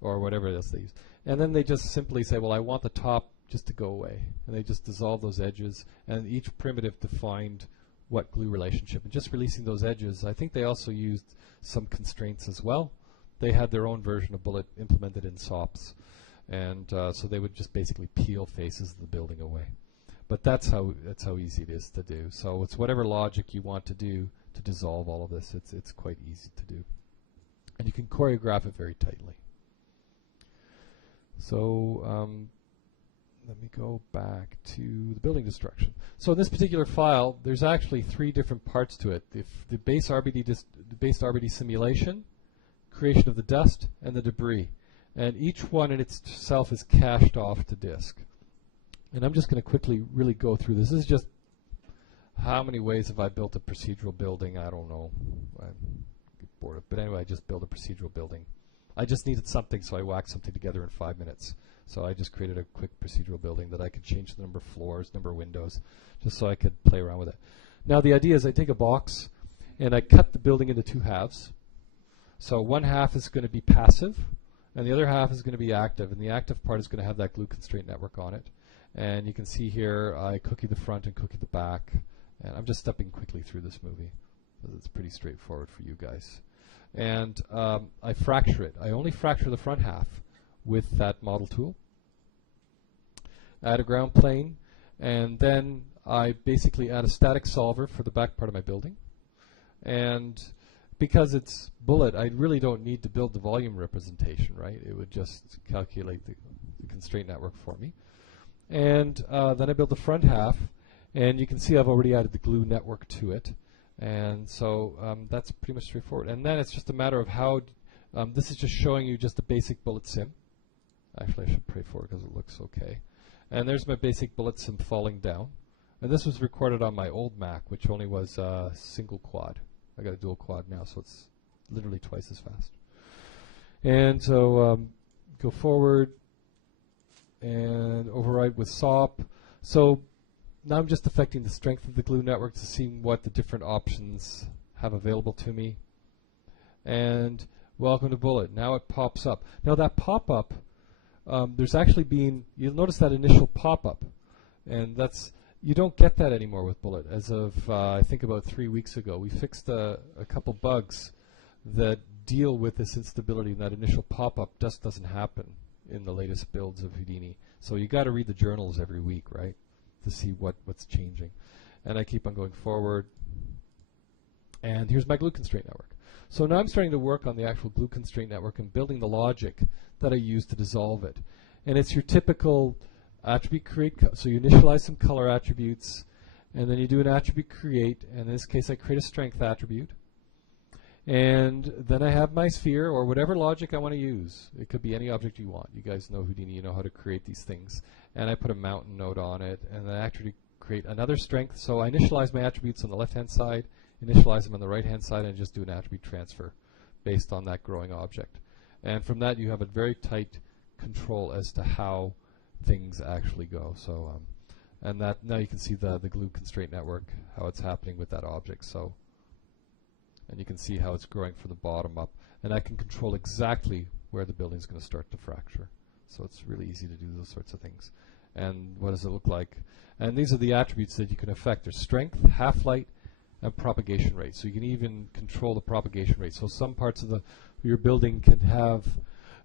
or whatever else they use. And then they just simply say, well, I want the top just to go away. And they just dissolve those edges, and each primitive defined what glue relationship. And just releasing those edges, I think they also used some constraints as well. They had their own version of Bullet implemented in SOPs. And so they would just basically peel faces of the building away. But that's how easy it is to do. So it's whatever logic you want to do to dissolve all of this. It's quite easy to do. And you can choreograph it very tightly. So let me go back to the building destruction. So in this particular file, there's actually 3 different parts to it. The base RBD simulation, creation of the dust, and the debris. And each one in itself is cached off to disk. And I'm just going to quickly really go through this. This is just how many ways have I built a procedural building? I don't know. I'm bored of it. But anyway, I just built a procedural building. I just needed something, so I whacked something together in 5 minutes. So I just created a quick procedural building that I could change the number of floors, number of windows, just so I could play around with it. Now the idea is I take a box and I cut the building into 2 halves. So one half is going to be passive, and the other half is going to be active. And the active part is going to have that glue constraint network on it. And you can see here I cookie the front and cookie the back. And I'm just stepping quickly through this movie because it's pretty straightforward for you guys. And I fracture it. I only fracture the front half with that model tool. Add a ground plane, and then I basically add a static solver for the back part of my building. And because it's Bullet, I really don't need to build the volume representation, right? It would just calculate the constraint network for me. And then I build the front half, and you can see I've already added the glue network to it. And so that's pretty much straightforward. And then it's just a matter of how, this is just showing you just a basic Bullet sim. Actually, I should pray for it because it looks okay. And there's my basic Bullet sim falling down. And this was recorded on my old Mac, which only was single quad. I got a dual quad now, so it's literally twice as fast. And so go forward and override with SOP. So now I'm just affecting the strength of the glue network to see what the different options have available to me. And welcome to Bullet. Now it pops up. Now that pop-up, there's actually been, you'll notice that initial pop-up. And that's, you don't get that anymore with Bullet. As of, I think about 3 weeks ago, we fixed a couple bugs that deal with this instability, and that initial pop-up just doesn't happen in the latest builds of Houdini. So you got to read the journals every week, right, to see what's changing. And I keep on going forward. And here's my glue constraint network. So now I'm starting to work on the actual glue constraint network and building the logic that I use to dissolve it. And it's your typical attribute create. So you initialize some color attributes, and then you do an attribute create. And in this case, I create a strength attribute. And then I have my sphere, or whatever logic I want to use. It could be any object you want. You guys know Houdini, you know how to create these things. And I put a mountain node on it, and then I actually create another strength. So I initialize my attributes on the left-hand side, initialize them on the right-hand side, and just do an attribute transfer based on that growing object. And from that, you have a very tight control as to how things actually go. So, and that now you can see the glue constraint network, how it's happening with that object. So, and you can see how it's growing from the bottom up. And I can control exactly where the building is going to start to fracture. So it's really easy to do those sorts of things. And what does it look like? And these are the attributes that you can affect. There's strength, half-light, and propagation rate. So you can even control the propagation rate. So some parts of your building can have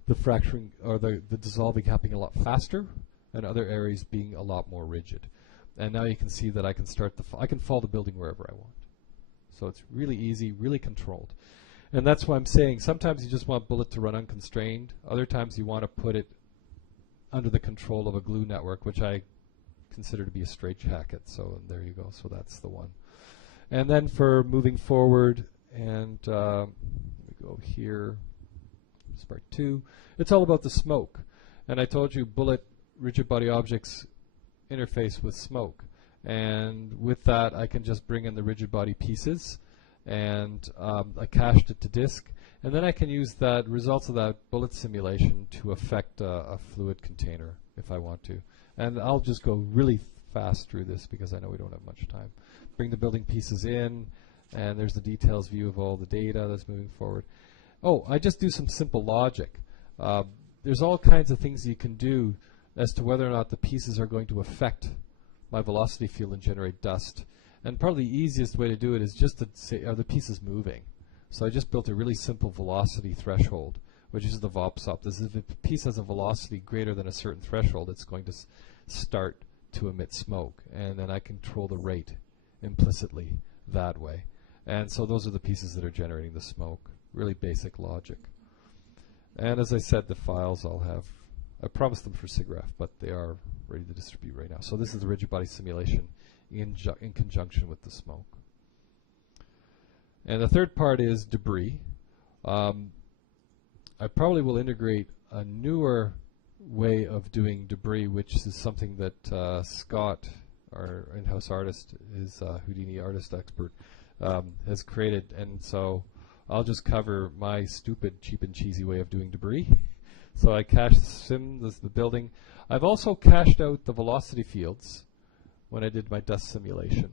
the fracturing or the dissolving happening a lot faster, and other areas being a lot more rigid. And now you can see that I can start I can fall the building wherever I want. So it's really easy, really controlled. And that's why I'm saying sometimes you just want Bullet to run unconstrained. Other times you want to put it under the control of a glue network, which I consider to be a straitjacket. So there you go. So that's the one. And then for moving forward, and let me go here, this part 2. It's all about the smoke. And I told you Bullet rigid body objects interface with smoke. And with that, I can just bring in the rigid body pieces, and I cached it to disk. And then I can use that results of that Bullet simulation to affect a fluid container if I want to. And I'll just go really fast through this because I know we don't have much time. Bring the building pieces in, and there's the details view of all the data that's moving forward. Oh, I just do some simple logic. There's all kinds of things you can do as to whether or not the pieces are going to affect my velocity field and generate dust. And probably the easiest way to do it is just to say, are the pieces moving? So I just built a really simple velocity threshold, which is the VOPSOP. This is if a piece has a velocity greater than a certain threshold, it's going to start to emit smoke. And then I control the rate implicitly that way. And so those are the pieces that are generating the smoke. Really basic logic. And as I said, the files I'll have, I promised them for SIGGRAPH, but they are ready to distribute right now. So this is the rigid body simulation in conjunction with the smoke. And the third part is debris. I probably will integrate a newer way of doing debris, which is something that Scott, our in-house artist, is Houdini artist expert, has created. And so I'll just cover my stupid, cheap and cheesy way of doing debris. So I cached the building. I've also cached out the velocity fields when I did my dust simulation.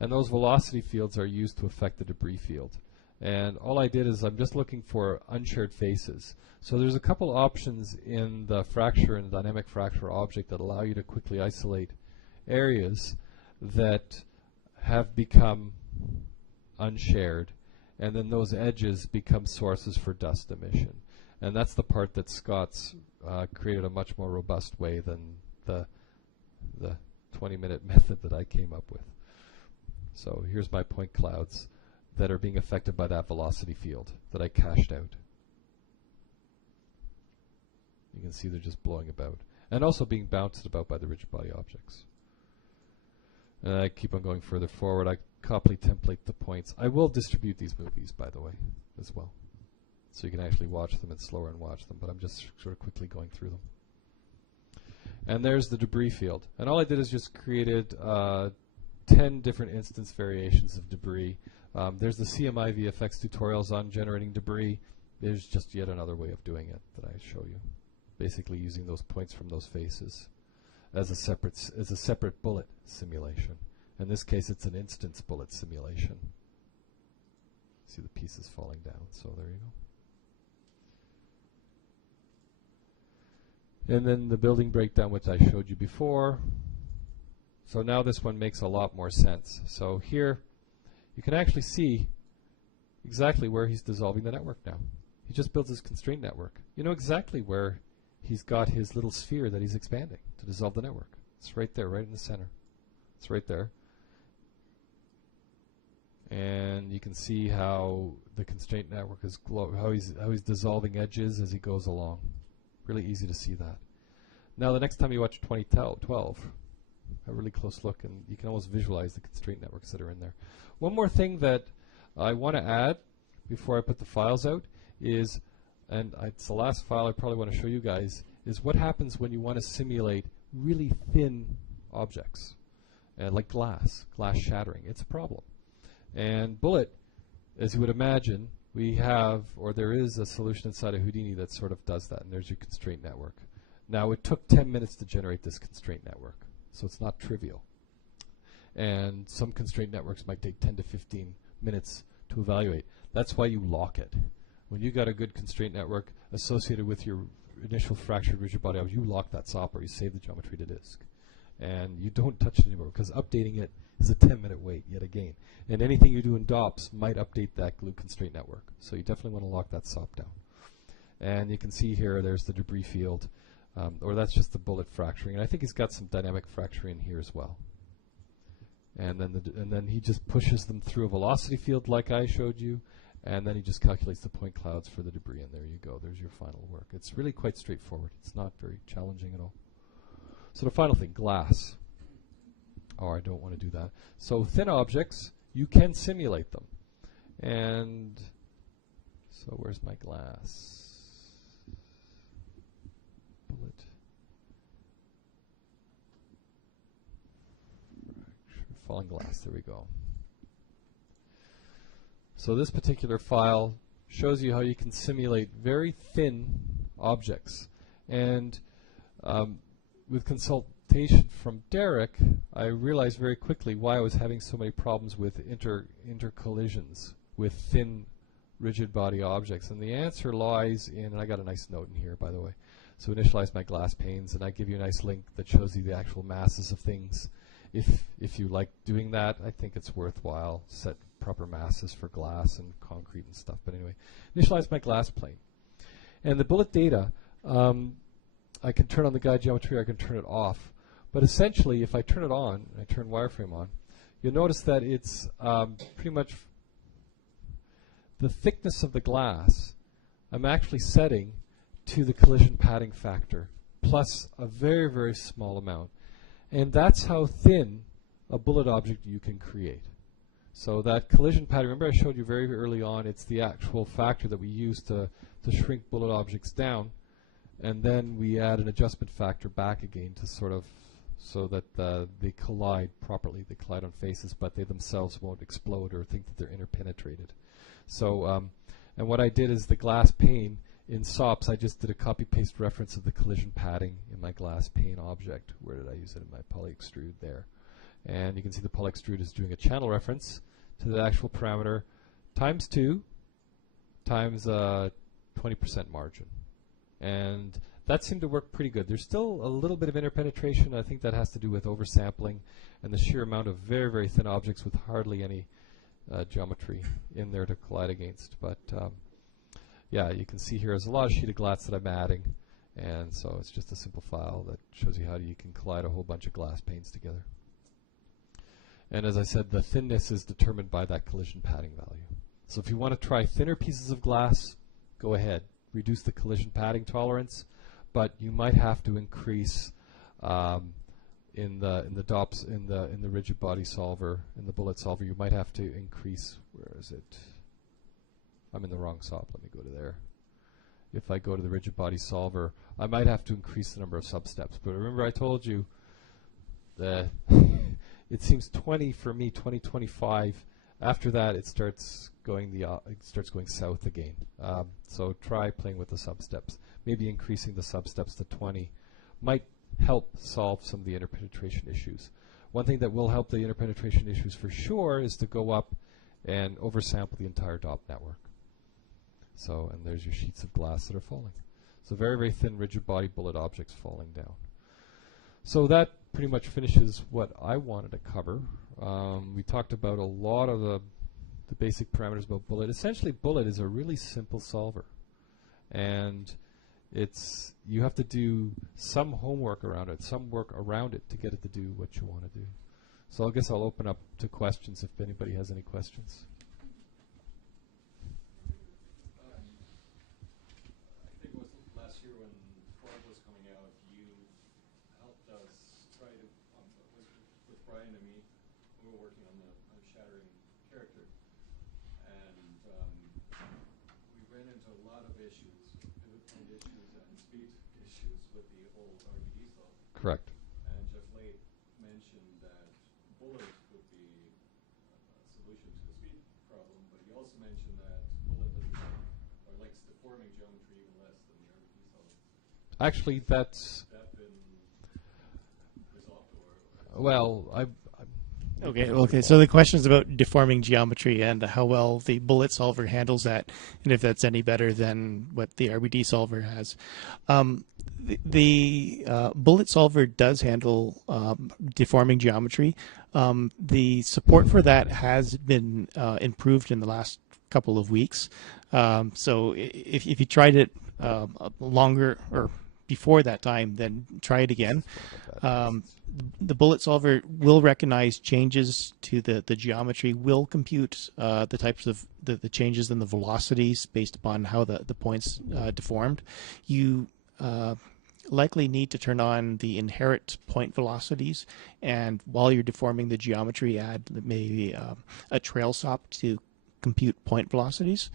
And those velocity fields are used to affect the debris field. And all I did is I'm just looking for unshared faces. So there's a couple options in the fracture and dynamic fracture object that allow you to quickly isolate areas that have become unshared. And then those edges become sources for dust emission. And that's the part that Scott's created a much more robust way than the 20-minute method that I came up with. So here's my point clouds that are being affected by that velocity field that I cached out. You can see they're just blowing about. And also being bounced about by the rigid body objects. And I keep on going further forward. I copy template the points. I will distribute these movies, by the way, as well. So you can actually watch them and slower and watch them, but I'm just sort of quickly going through them. And there's the debris field. And all I did is just created 10 different instance variations of debris. There's the CMI VFX tutorials on generating debris. There's just yet another way of doing it that I show you. Basically using those points from those faces as a separate bullet simulation. In this case, it's an instance bullet simulation. See the pieces falling down, so there you go. And then the building breakdown, which I showed you before. So now this one makes a lot more sense. So here, you can actually see exactly where he's dissolving the network now. He just builds his constraint network. You know exactly where he's got his little sphere that he's expanding to dissolve the network. It's right there, right in the center. It's right there. And you can see how the constraint network is how he's dissolving edges as he goes along. Really easy to see that. Now the next time you watch 2012, a really close look, and you can almost visualize the constraint networks that are in there. One more thing that I want to add before I put the files out is, and it's the last file I probably want to show you guys, is what happens when you want to simulate really thin objects, like glass shattering. It's a problem. And Bullet, as you would imagine, we have, or there is a solution inside of Houdini that sort of does that, and there's your constraint network. Now, it took 10 minutes to generate this constraint network, so it's not trivial. And some constraint networks might take 10 to 15 minutes to evaluate. That's why you lock it. When you got a good constraint network associated with your initial fractured rigid body object, you lock that software, you save the geometry to disk. And you don't touch it anymore, because updating it is a 10-minute wait, yet again. And anything you do in DOPS might update that glue constraint network. So you definitely want to lock that SOP down. And you can see here, there's the debris field, or that's just the bullet fracturing. And I think he's got some dynamic fracturing in here as well. And then he just pushes them through a velocity field like I showed you, and then he just calculates the point clouds for the debris, and there you go. There's your final work. It's really quite straightforward. It's not very challenging at all. So the final thing, glass. Oh, I don't want to do that. So thin objects, you can simulate them. And so where's my glass? Bullet. Falling glass, there we go. So this particular file shows you how you can simulate very thin objects. And with consultation from Derek, I realized very quickly why I was having so many problems with intercollisions with thin rigid body objects. And the answer lies in, and I got a nice note in here, by the way. So initialize my glass panes, and I give you a nice link that shows you the actual masses of things. If you like doing that, I think it's worthwhile. Set proper masses for glass and concrete and stuff. But anyway, initialize my glass plane. And the bullet data, I can turn on the guide geometry, I can turn it off. But essentially, if I turn it on, I turn wireframe on, you'll notice that it's pretty much the thickness of the glass I'm actually setting to the collision padding factor, plus a very, very small amount. And that's how thin a bullet object you can create. So that collision pattern, remember I showed you very early on, it's the actual factor that we use to shrink bullet objects down, and then we add an adjustment factor back again to sort of, so that they collide properly. They collide on faces, but they themselves won't explode or think that they're interpenetrated. So, and what I did is the glass pane in SOPs, I just did a copy-paste reference of the collision padding in my glass pane object. Where did I use it? In my poly extrude there. And you can see the poly extrude is doing a channel reference to the actual parameter times 2 times 20% margin. And that seemed to work pretty good. There's still a little bit of interpenetration. I think that has to do with oversampling and the sheer amount of very, very thin objects with hardly any geometry in there to collide against. But yeah, you can see here there's a lot of sheet of glass that I'm adding. And so it's just a simple file that shows you how you can collide a whole bunch of glass panes together. And as I said, the thinness is determined by that collision padding value. So if you want to try thinner pieces of glass, go ahead. Reduce the collision padding tolerance, but you might have to increase in the DOPS, in the rigid body solver, in the bullet solver, you might have to increase, where is it? I'm in the wrong SOP, let me go to there. If I go to the rigid body solver, I might have to increase the number of substeps. But remember I told you that it seems 20 for me, 20, 25. After that, it starts going south again. So try playing with the substeps. Maybe increasing the substeps to 20 might help solve some of the interpenetration issues. One thing that will help the interpenetration issues for sure is to go up and oversample the entire DOP network. So, and there's your sheets of glass that are falling. So very, very thin rigid body bullet objects falling down. So that pretty much finishes what I wanted to cover. We talked about a lot of the basic parameters about Bullet. Essentially, Bullet is a really simple solver. And you have to do some homework around it, some work around it to get it to do what you want to do. So I guess I'll open up to questions if anybody has any questions. I think it was last year when Frog was coming out, you helped us try to, with Brian and me, we were working on shattering character. And we ran into a lot of issues, pivot point issues and speed issues with the old RBD solver. Correct. And Jeff Late mentioned that Bullet would be a solution to the speed problem, but he also mentioned that Bullet doesn't or likes deforming geometry even less than the RBD solver. Actually, that's Has that been resolved or well. Okay. So the question is about deforming geometry and how well the bullet solver handles that, and if that's any better than what the RBD solver has. The bullet solver does handle deforming geometry. The support for that has been improved in the last couple of weeks. So if you tried it longer or before that time, then try it again. The bullet solver will recognize changes to the geometry, will compute the types of the changes in the velocities based upon how the points deformed. You likely need to turn on the inherit point velocities, and while you're deforming the geometry, add maybe a trail SOP to compute point velocities.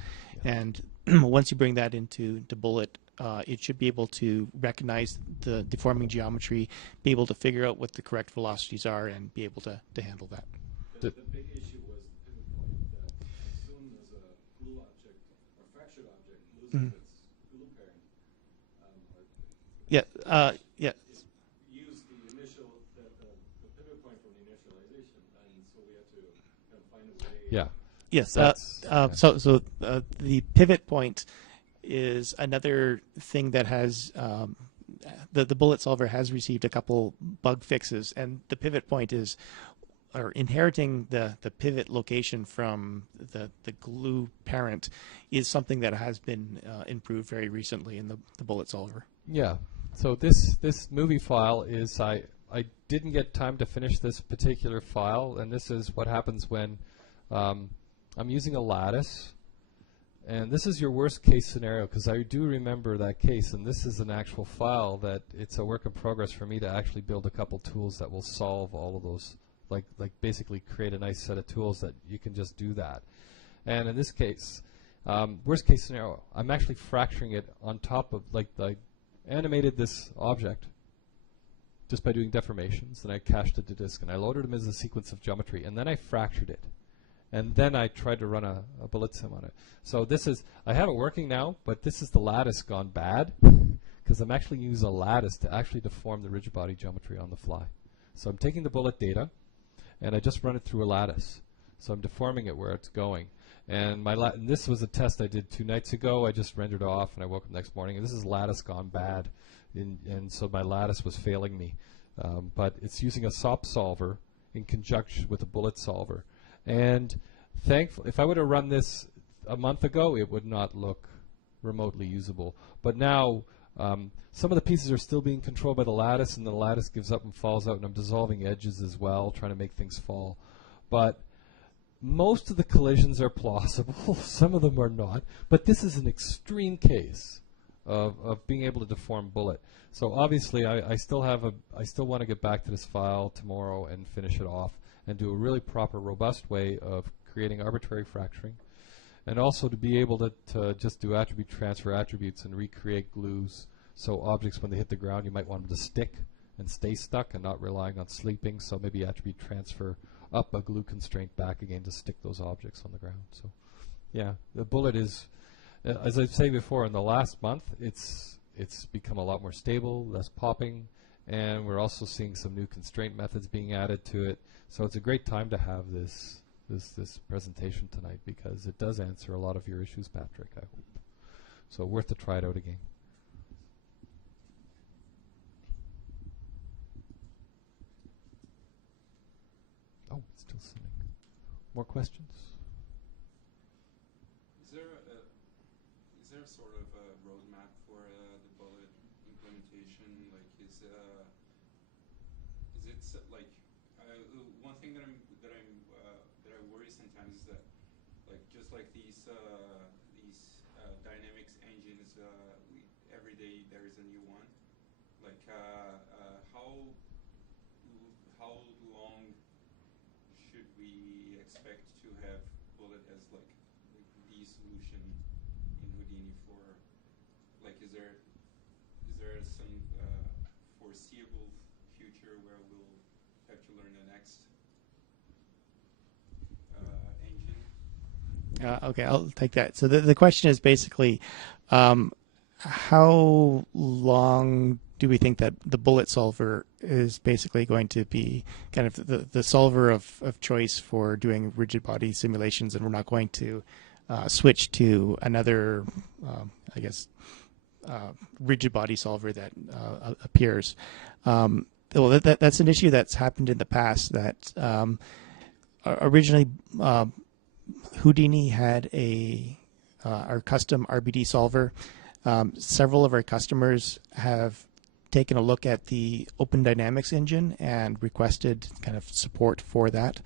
And once you bring that into Bullet, it should be able to recognize the deforming geometry, be able to figure out what the correct velocities are, and be able to handle that. the big issue was the pivot point that as soon as a glue object or fractured object loses its glue parent, or Yeah. use the initial the pivot point from the initialization, and so we had to kind of find a way. Yeah. Yes. Yeah. So the pivot point is another thing that has the bullet solver has received a couple bug fixes, and the pivot point is or inheriting the pivot location from the glue parent is something that has been improved very recently in the bullet solver. Yeah. So this movie file is I didn't get time to finish this particular file, and this is what happens when I'm using a lattice. And this is your worst case scenario, because I do remember that case, and this is an actual file that it's a work in progress for me to actually build a couple tools that will solve all of those, like basically create a nice set of tools that you can just do that. And in this case, worst case scenario, I'm actually fracturing it on top of, like I animated this object just by doing deformations, then I cached it to disk, and I loaded them as a sequence of geometry, and then I fractured it. And then I tried to run a bullet sim on it. So this is, I have it working now, but this is the lattice gone bad, because I'm actually using a lattice to actually deform the rigid body geometry on the fly. So I'm taking the bullet data, and I just run it through a lattice. So I'm deforming it where it's going. And and this was a test I did 2 nights ago. I just rendered off, and I woke up the next morning, and this is lattice gone bad. And so my lattice was failing me. But it's using a SOP solver in conjunction with a bullet solver. And thankfully, if I would have run this a month ago, it would not look remotely usable. But now, some of the pieces are still being controlled by the lattice, and the lattice gives up and falls out, and I'm dissolving edges as well, trying to make things fall. But most of the collisions are plausible. Some of them are not. But this is an extreme case of being able to deform bullet. So obviously, I still want to get back to this file tomorrow and finish it off, and do a really proper, robust way of creating arbitrary fracturing, and also to be able to just do attribute transfer attributes and recreate glues. So objects, when they hit the ground, you might want them to stick and stay stuck and not relying on sleeping. So maybe attribute transfer up a glue constraint back again to stick those objects on the ground. So yeah, the bullet is, as I say before, in the last month, it's become a lot more stable, less popping, and we're also seeing some new constraint methods being added to it. So it's a great time to have this presentation tonight, because it does answer a lot of your issues, Patrick, I hope. So worth to try it out again. Oh, it's still sitting. More questions? Is there a sort of a roadmap for the bullet implementation? Like, is it like one thing that I worry sometimes is that, like, just like these dynamics engines, every day there is a new one. Like, how long should we expect to have bullet as like the solution in Houdini for, like, is there some foreseeable future where we'll have to learn the next engine? Okay, I'll take that. So the question is basically, how long do we think that the bullet solver is basically going to be kind of the solver of choice for doing rigid body simulations, and we're not going to switch to another, I guess, rigid body solver that appears? Well, that's an issue that's happened in the past. That originally Houdini had our custom RBD solver. Several of our customers have taken a look at the Open Dynamics engine and requested kind of support for that.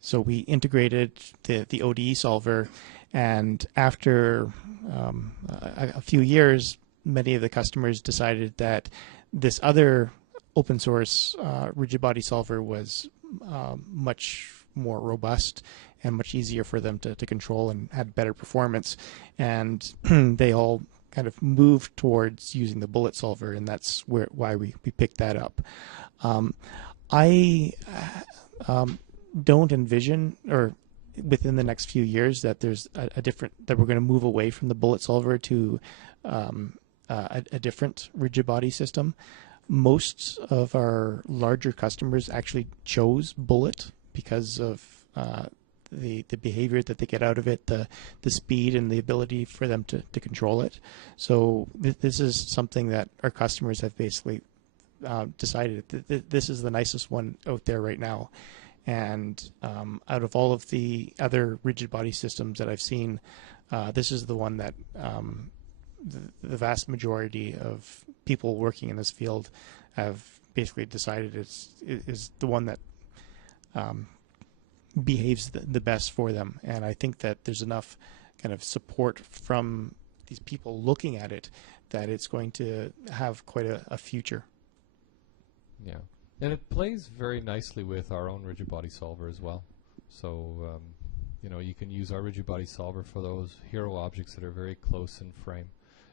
So we integrated the ODE solver, and after a few years, many of the customers decided that this other open source rigid body solver was much more robust and much easier for them to control and had better performance. And they all kind of moved towards using the bullet solver, and that's why we picked that up. I don't envision, or within the next few years, that there's that we're going to move away from the bullet solver to a different rigid body system. Most of our larger customers actually chose bullet because of the behavior that they get out of it, the speed and the ability for them to control it. So this is something that our customers have basically decided that this is the nicest one out there right now. And out of all of the other rigid body systems that I've seen, this is the one that the vast majority of people working in this field have basically decided is the one that behaves the best for them. And I think that there's enough kind of support from these people looking at it that it's going to have quite a future. Yeah. And it plays very nicely with our own rigid body solver as well. So, you can use our rigid body solver for those hero objects that are very close in frame.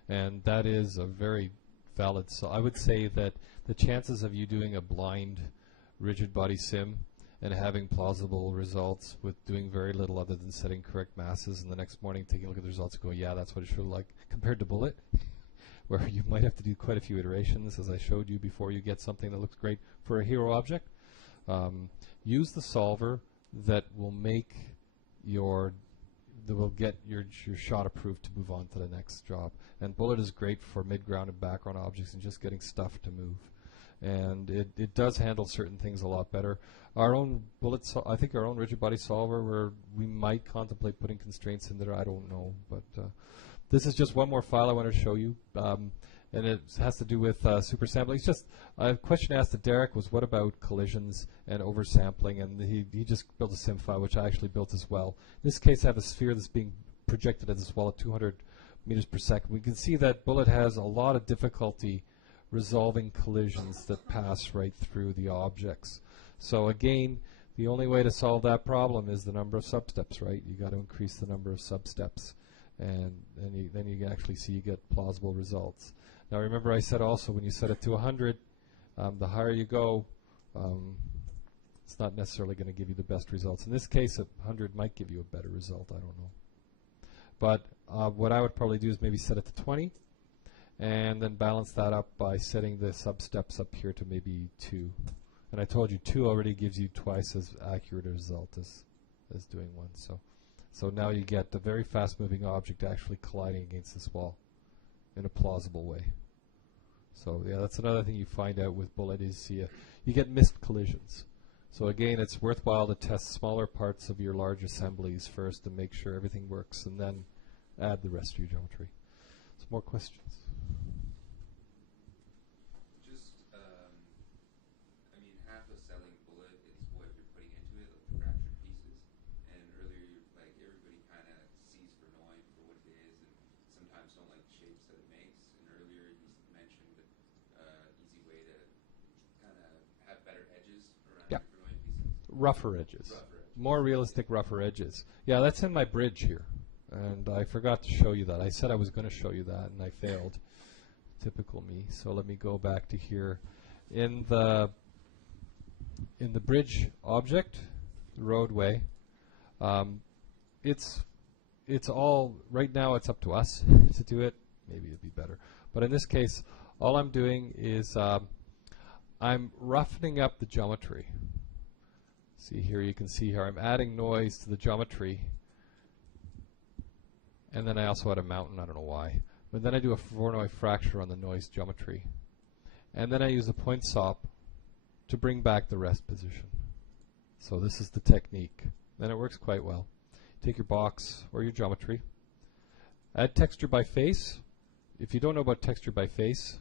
And that is a very valid, so I would say that the chances of you doing a blind rigid body sim and having plausible results with doing very little other than setting correct masses, and the next morning taking a look at the results and go, yeah, that's what it should look like, compared to bullet, where you might have to do quite a few iterations, as I showed you, before you get something that looks great for a hero object. Use the solver that will get your shot approved to move on to the next job. And bullet is great for midground and background objects and just getting stuff to move. And it does handle certain things a lot better. Our own I think our own rigid body solver, where we might contemplate putting constraints in there, I don't know. But this is just one more file I want to show you. And it has to do with super sampling. It's just a question asked to Derek was, what about collisions and oversampling? And he just built a sim file, which I actually built as well. In this case, I have a sphere that's being projected at this wall at 200 meters per second. We can see that bullet has a lot of difficulty resolving collisions that pass right through the objects. So again, the only way to solve that problem is the number of substeps, right? You got to increase the number of substeps, and then you can actually see you get plausible results. Now remember, I said also when you set it to 100, the higher you go, it's not necessarily going to give you the best results. In this case, 100 might give you a better result. I don't know. But what I would probably do is maybe set it to 20, and then balance that up by setting the sub-steps up here to maybe 2. And I told you 2 already gives you twice as accurate a result as doing 1. So now you get the very fast-moving object actually colliding against this wall in a plausible way. So yeah, that's another thing you find out with bullet is you get missed collisions. So again, it's worthwhile to test smaller parts of your large assemblies first to make sure everything works, and then add the rest of your geometry. Some more questions? Just, I mean, half of selling bullet is what you're putting into it, like the fractured pieces. And earlier, like, everybody kind of sees Vernoy for what it is, and sometimes don't like the shapes that it makes. And earlier, you mentioned easy way to kind of have better edges around your Vernoy pieces. Rougher edges. More realistic, rougher edges. Yeah, that's in my bridge here. And I forgot to show you that. I said I was going to show you that, and I failed. Typical me. So let me go back to here. In the bridge object, the roadway, it's all, right now it's up to us to do it. Maybe it'd be better. But in this case, all I'm doing is I'm roughening up the geometry. See here, you can see here I'm adding noise to the geometry. And then I also add a mountain, I don't know why. But then I do a Voronoi fracture on the noise geometry. And then I use a point sop to bring back the rest position. So this is the technique. Then it works quite well. Take your box or your geometry. Add texture by face. If you don't know about texture by face,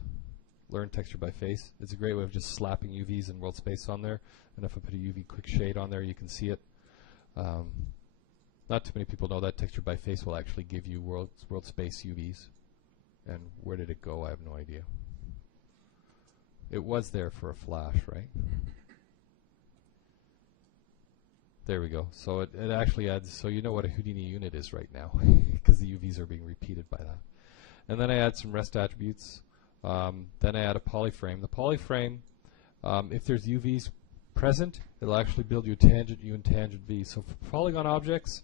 learn texture by face. It's a great way of just slapping UVs and world space on there. And if I put a UV quick shade on there, you can see it. Not too many people know that texture by face will actually give you world space UVs. And where did it go? I have no idea. It was there for a flash, right? There we go. So it actually adds, so you know what a Houdini unit is right now, because the UVs are being repeated by that. And then I add some rest attributes. Then I add a polyframe. The polyframe, if there's UVs present, it'll actually build you a tangent U and tangent V. So for polygon objects,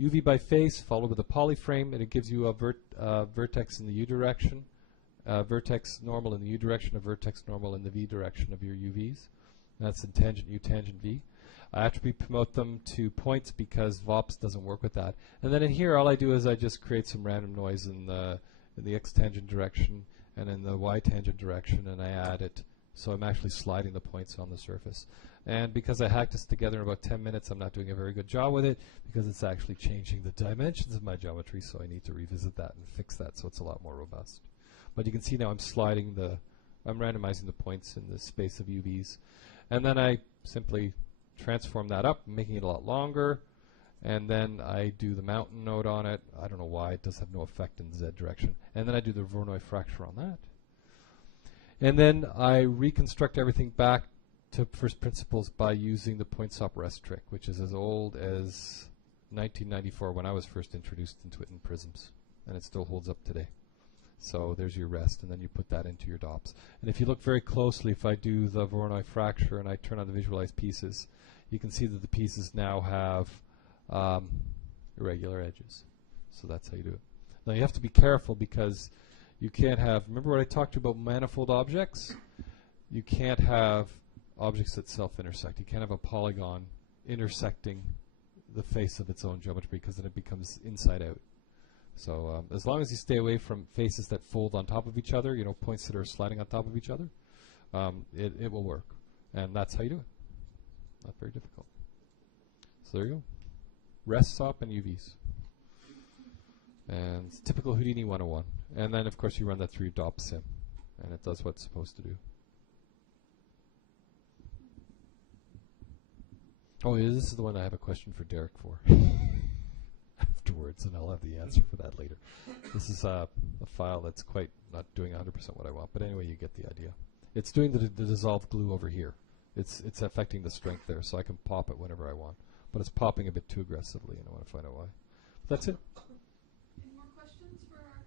UV by face followed with a polyframe, and it gives you a vertex in the U direction, vertex normal in the U direction, a vertex normal in the V direction of your UVs. And that's in tangent U, tangent V. I attribute promote them to points because VOPS doesn't work with that. And then in here, all I do is I just create some random noise in the X tangent direction and in the Y tangent direction, and I add it. So I'm actually sliding the points on the surface. And because I hacked this together in about 10 minutes, I'm not doing a very good job with it because it's actually changing the dimensions of my geometry, so I need to revisit that and fix that so it's a lot more robust. But you can see now I'm randomizing the points in the space of UVs. And then I simply transform that up, making it a lot longer, and then I do the mountain node on it. I don't know why, it does have no effect in the Z direction. And then I do the Voronoi fracture on that. And then I reconstruct everything back to first principles by using the point sop rest trick, which is as old as 1994 when I was first introduced into it in Prisms, and it still holds up today. So there's your rest, and then you put that into your DOPS. And if you look very closely, if I do the Voronoi fracture and I turn on the visualize pieces, you can see that the pieces now have irregular edges. So that's how you do it. Now you have to be careful because you can't have, remember what I talked to you about manifold objects? You can't have objects that self-intersect. You can't have a polygon intersecting the face of its own geometry because then it becomes inside out. So as long as you stay away from faces that fold on top of each other, you know, points that are sliding on top of each other, it will work. And that's how you do it. Not very difficult. So there you go. Rest, SOP, and UVs. And it's typical Houdini 101. And then, of course, you run that through your DOP sim, and it does what it's supposed to do. Oh, yeah, this is the one I have a question for Derek for afterwards, and I'll have the answer for that later. This is a file that's quite not doing 100% what I want, but anyway, you get the idea. It's doing the dissolved glue over here. It's affecting the strength there, so I can pop it whenever I want. But it's popping a bit too aggressively, and I want to find out why. That's it. Any more questions for our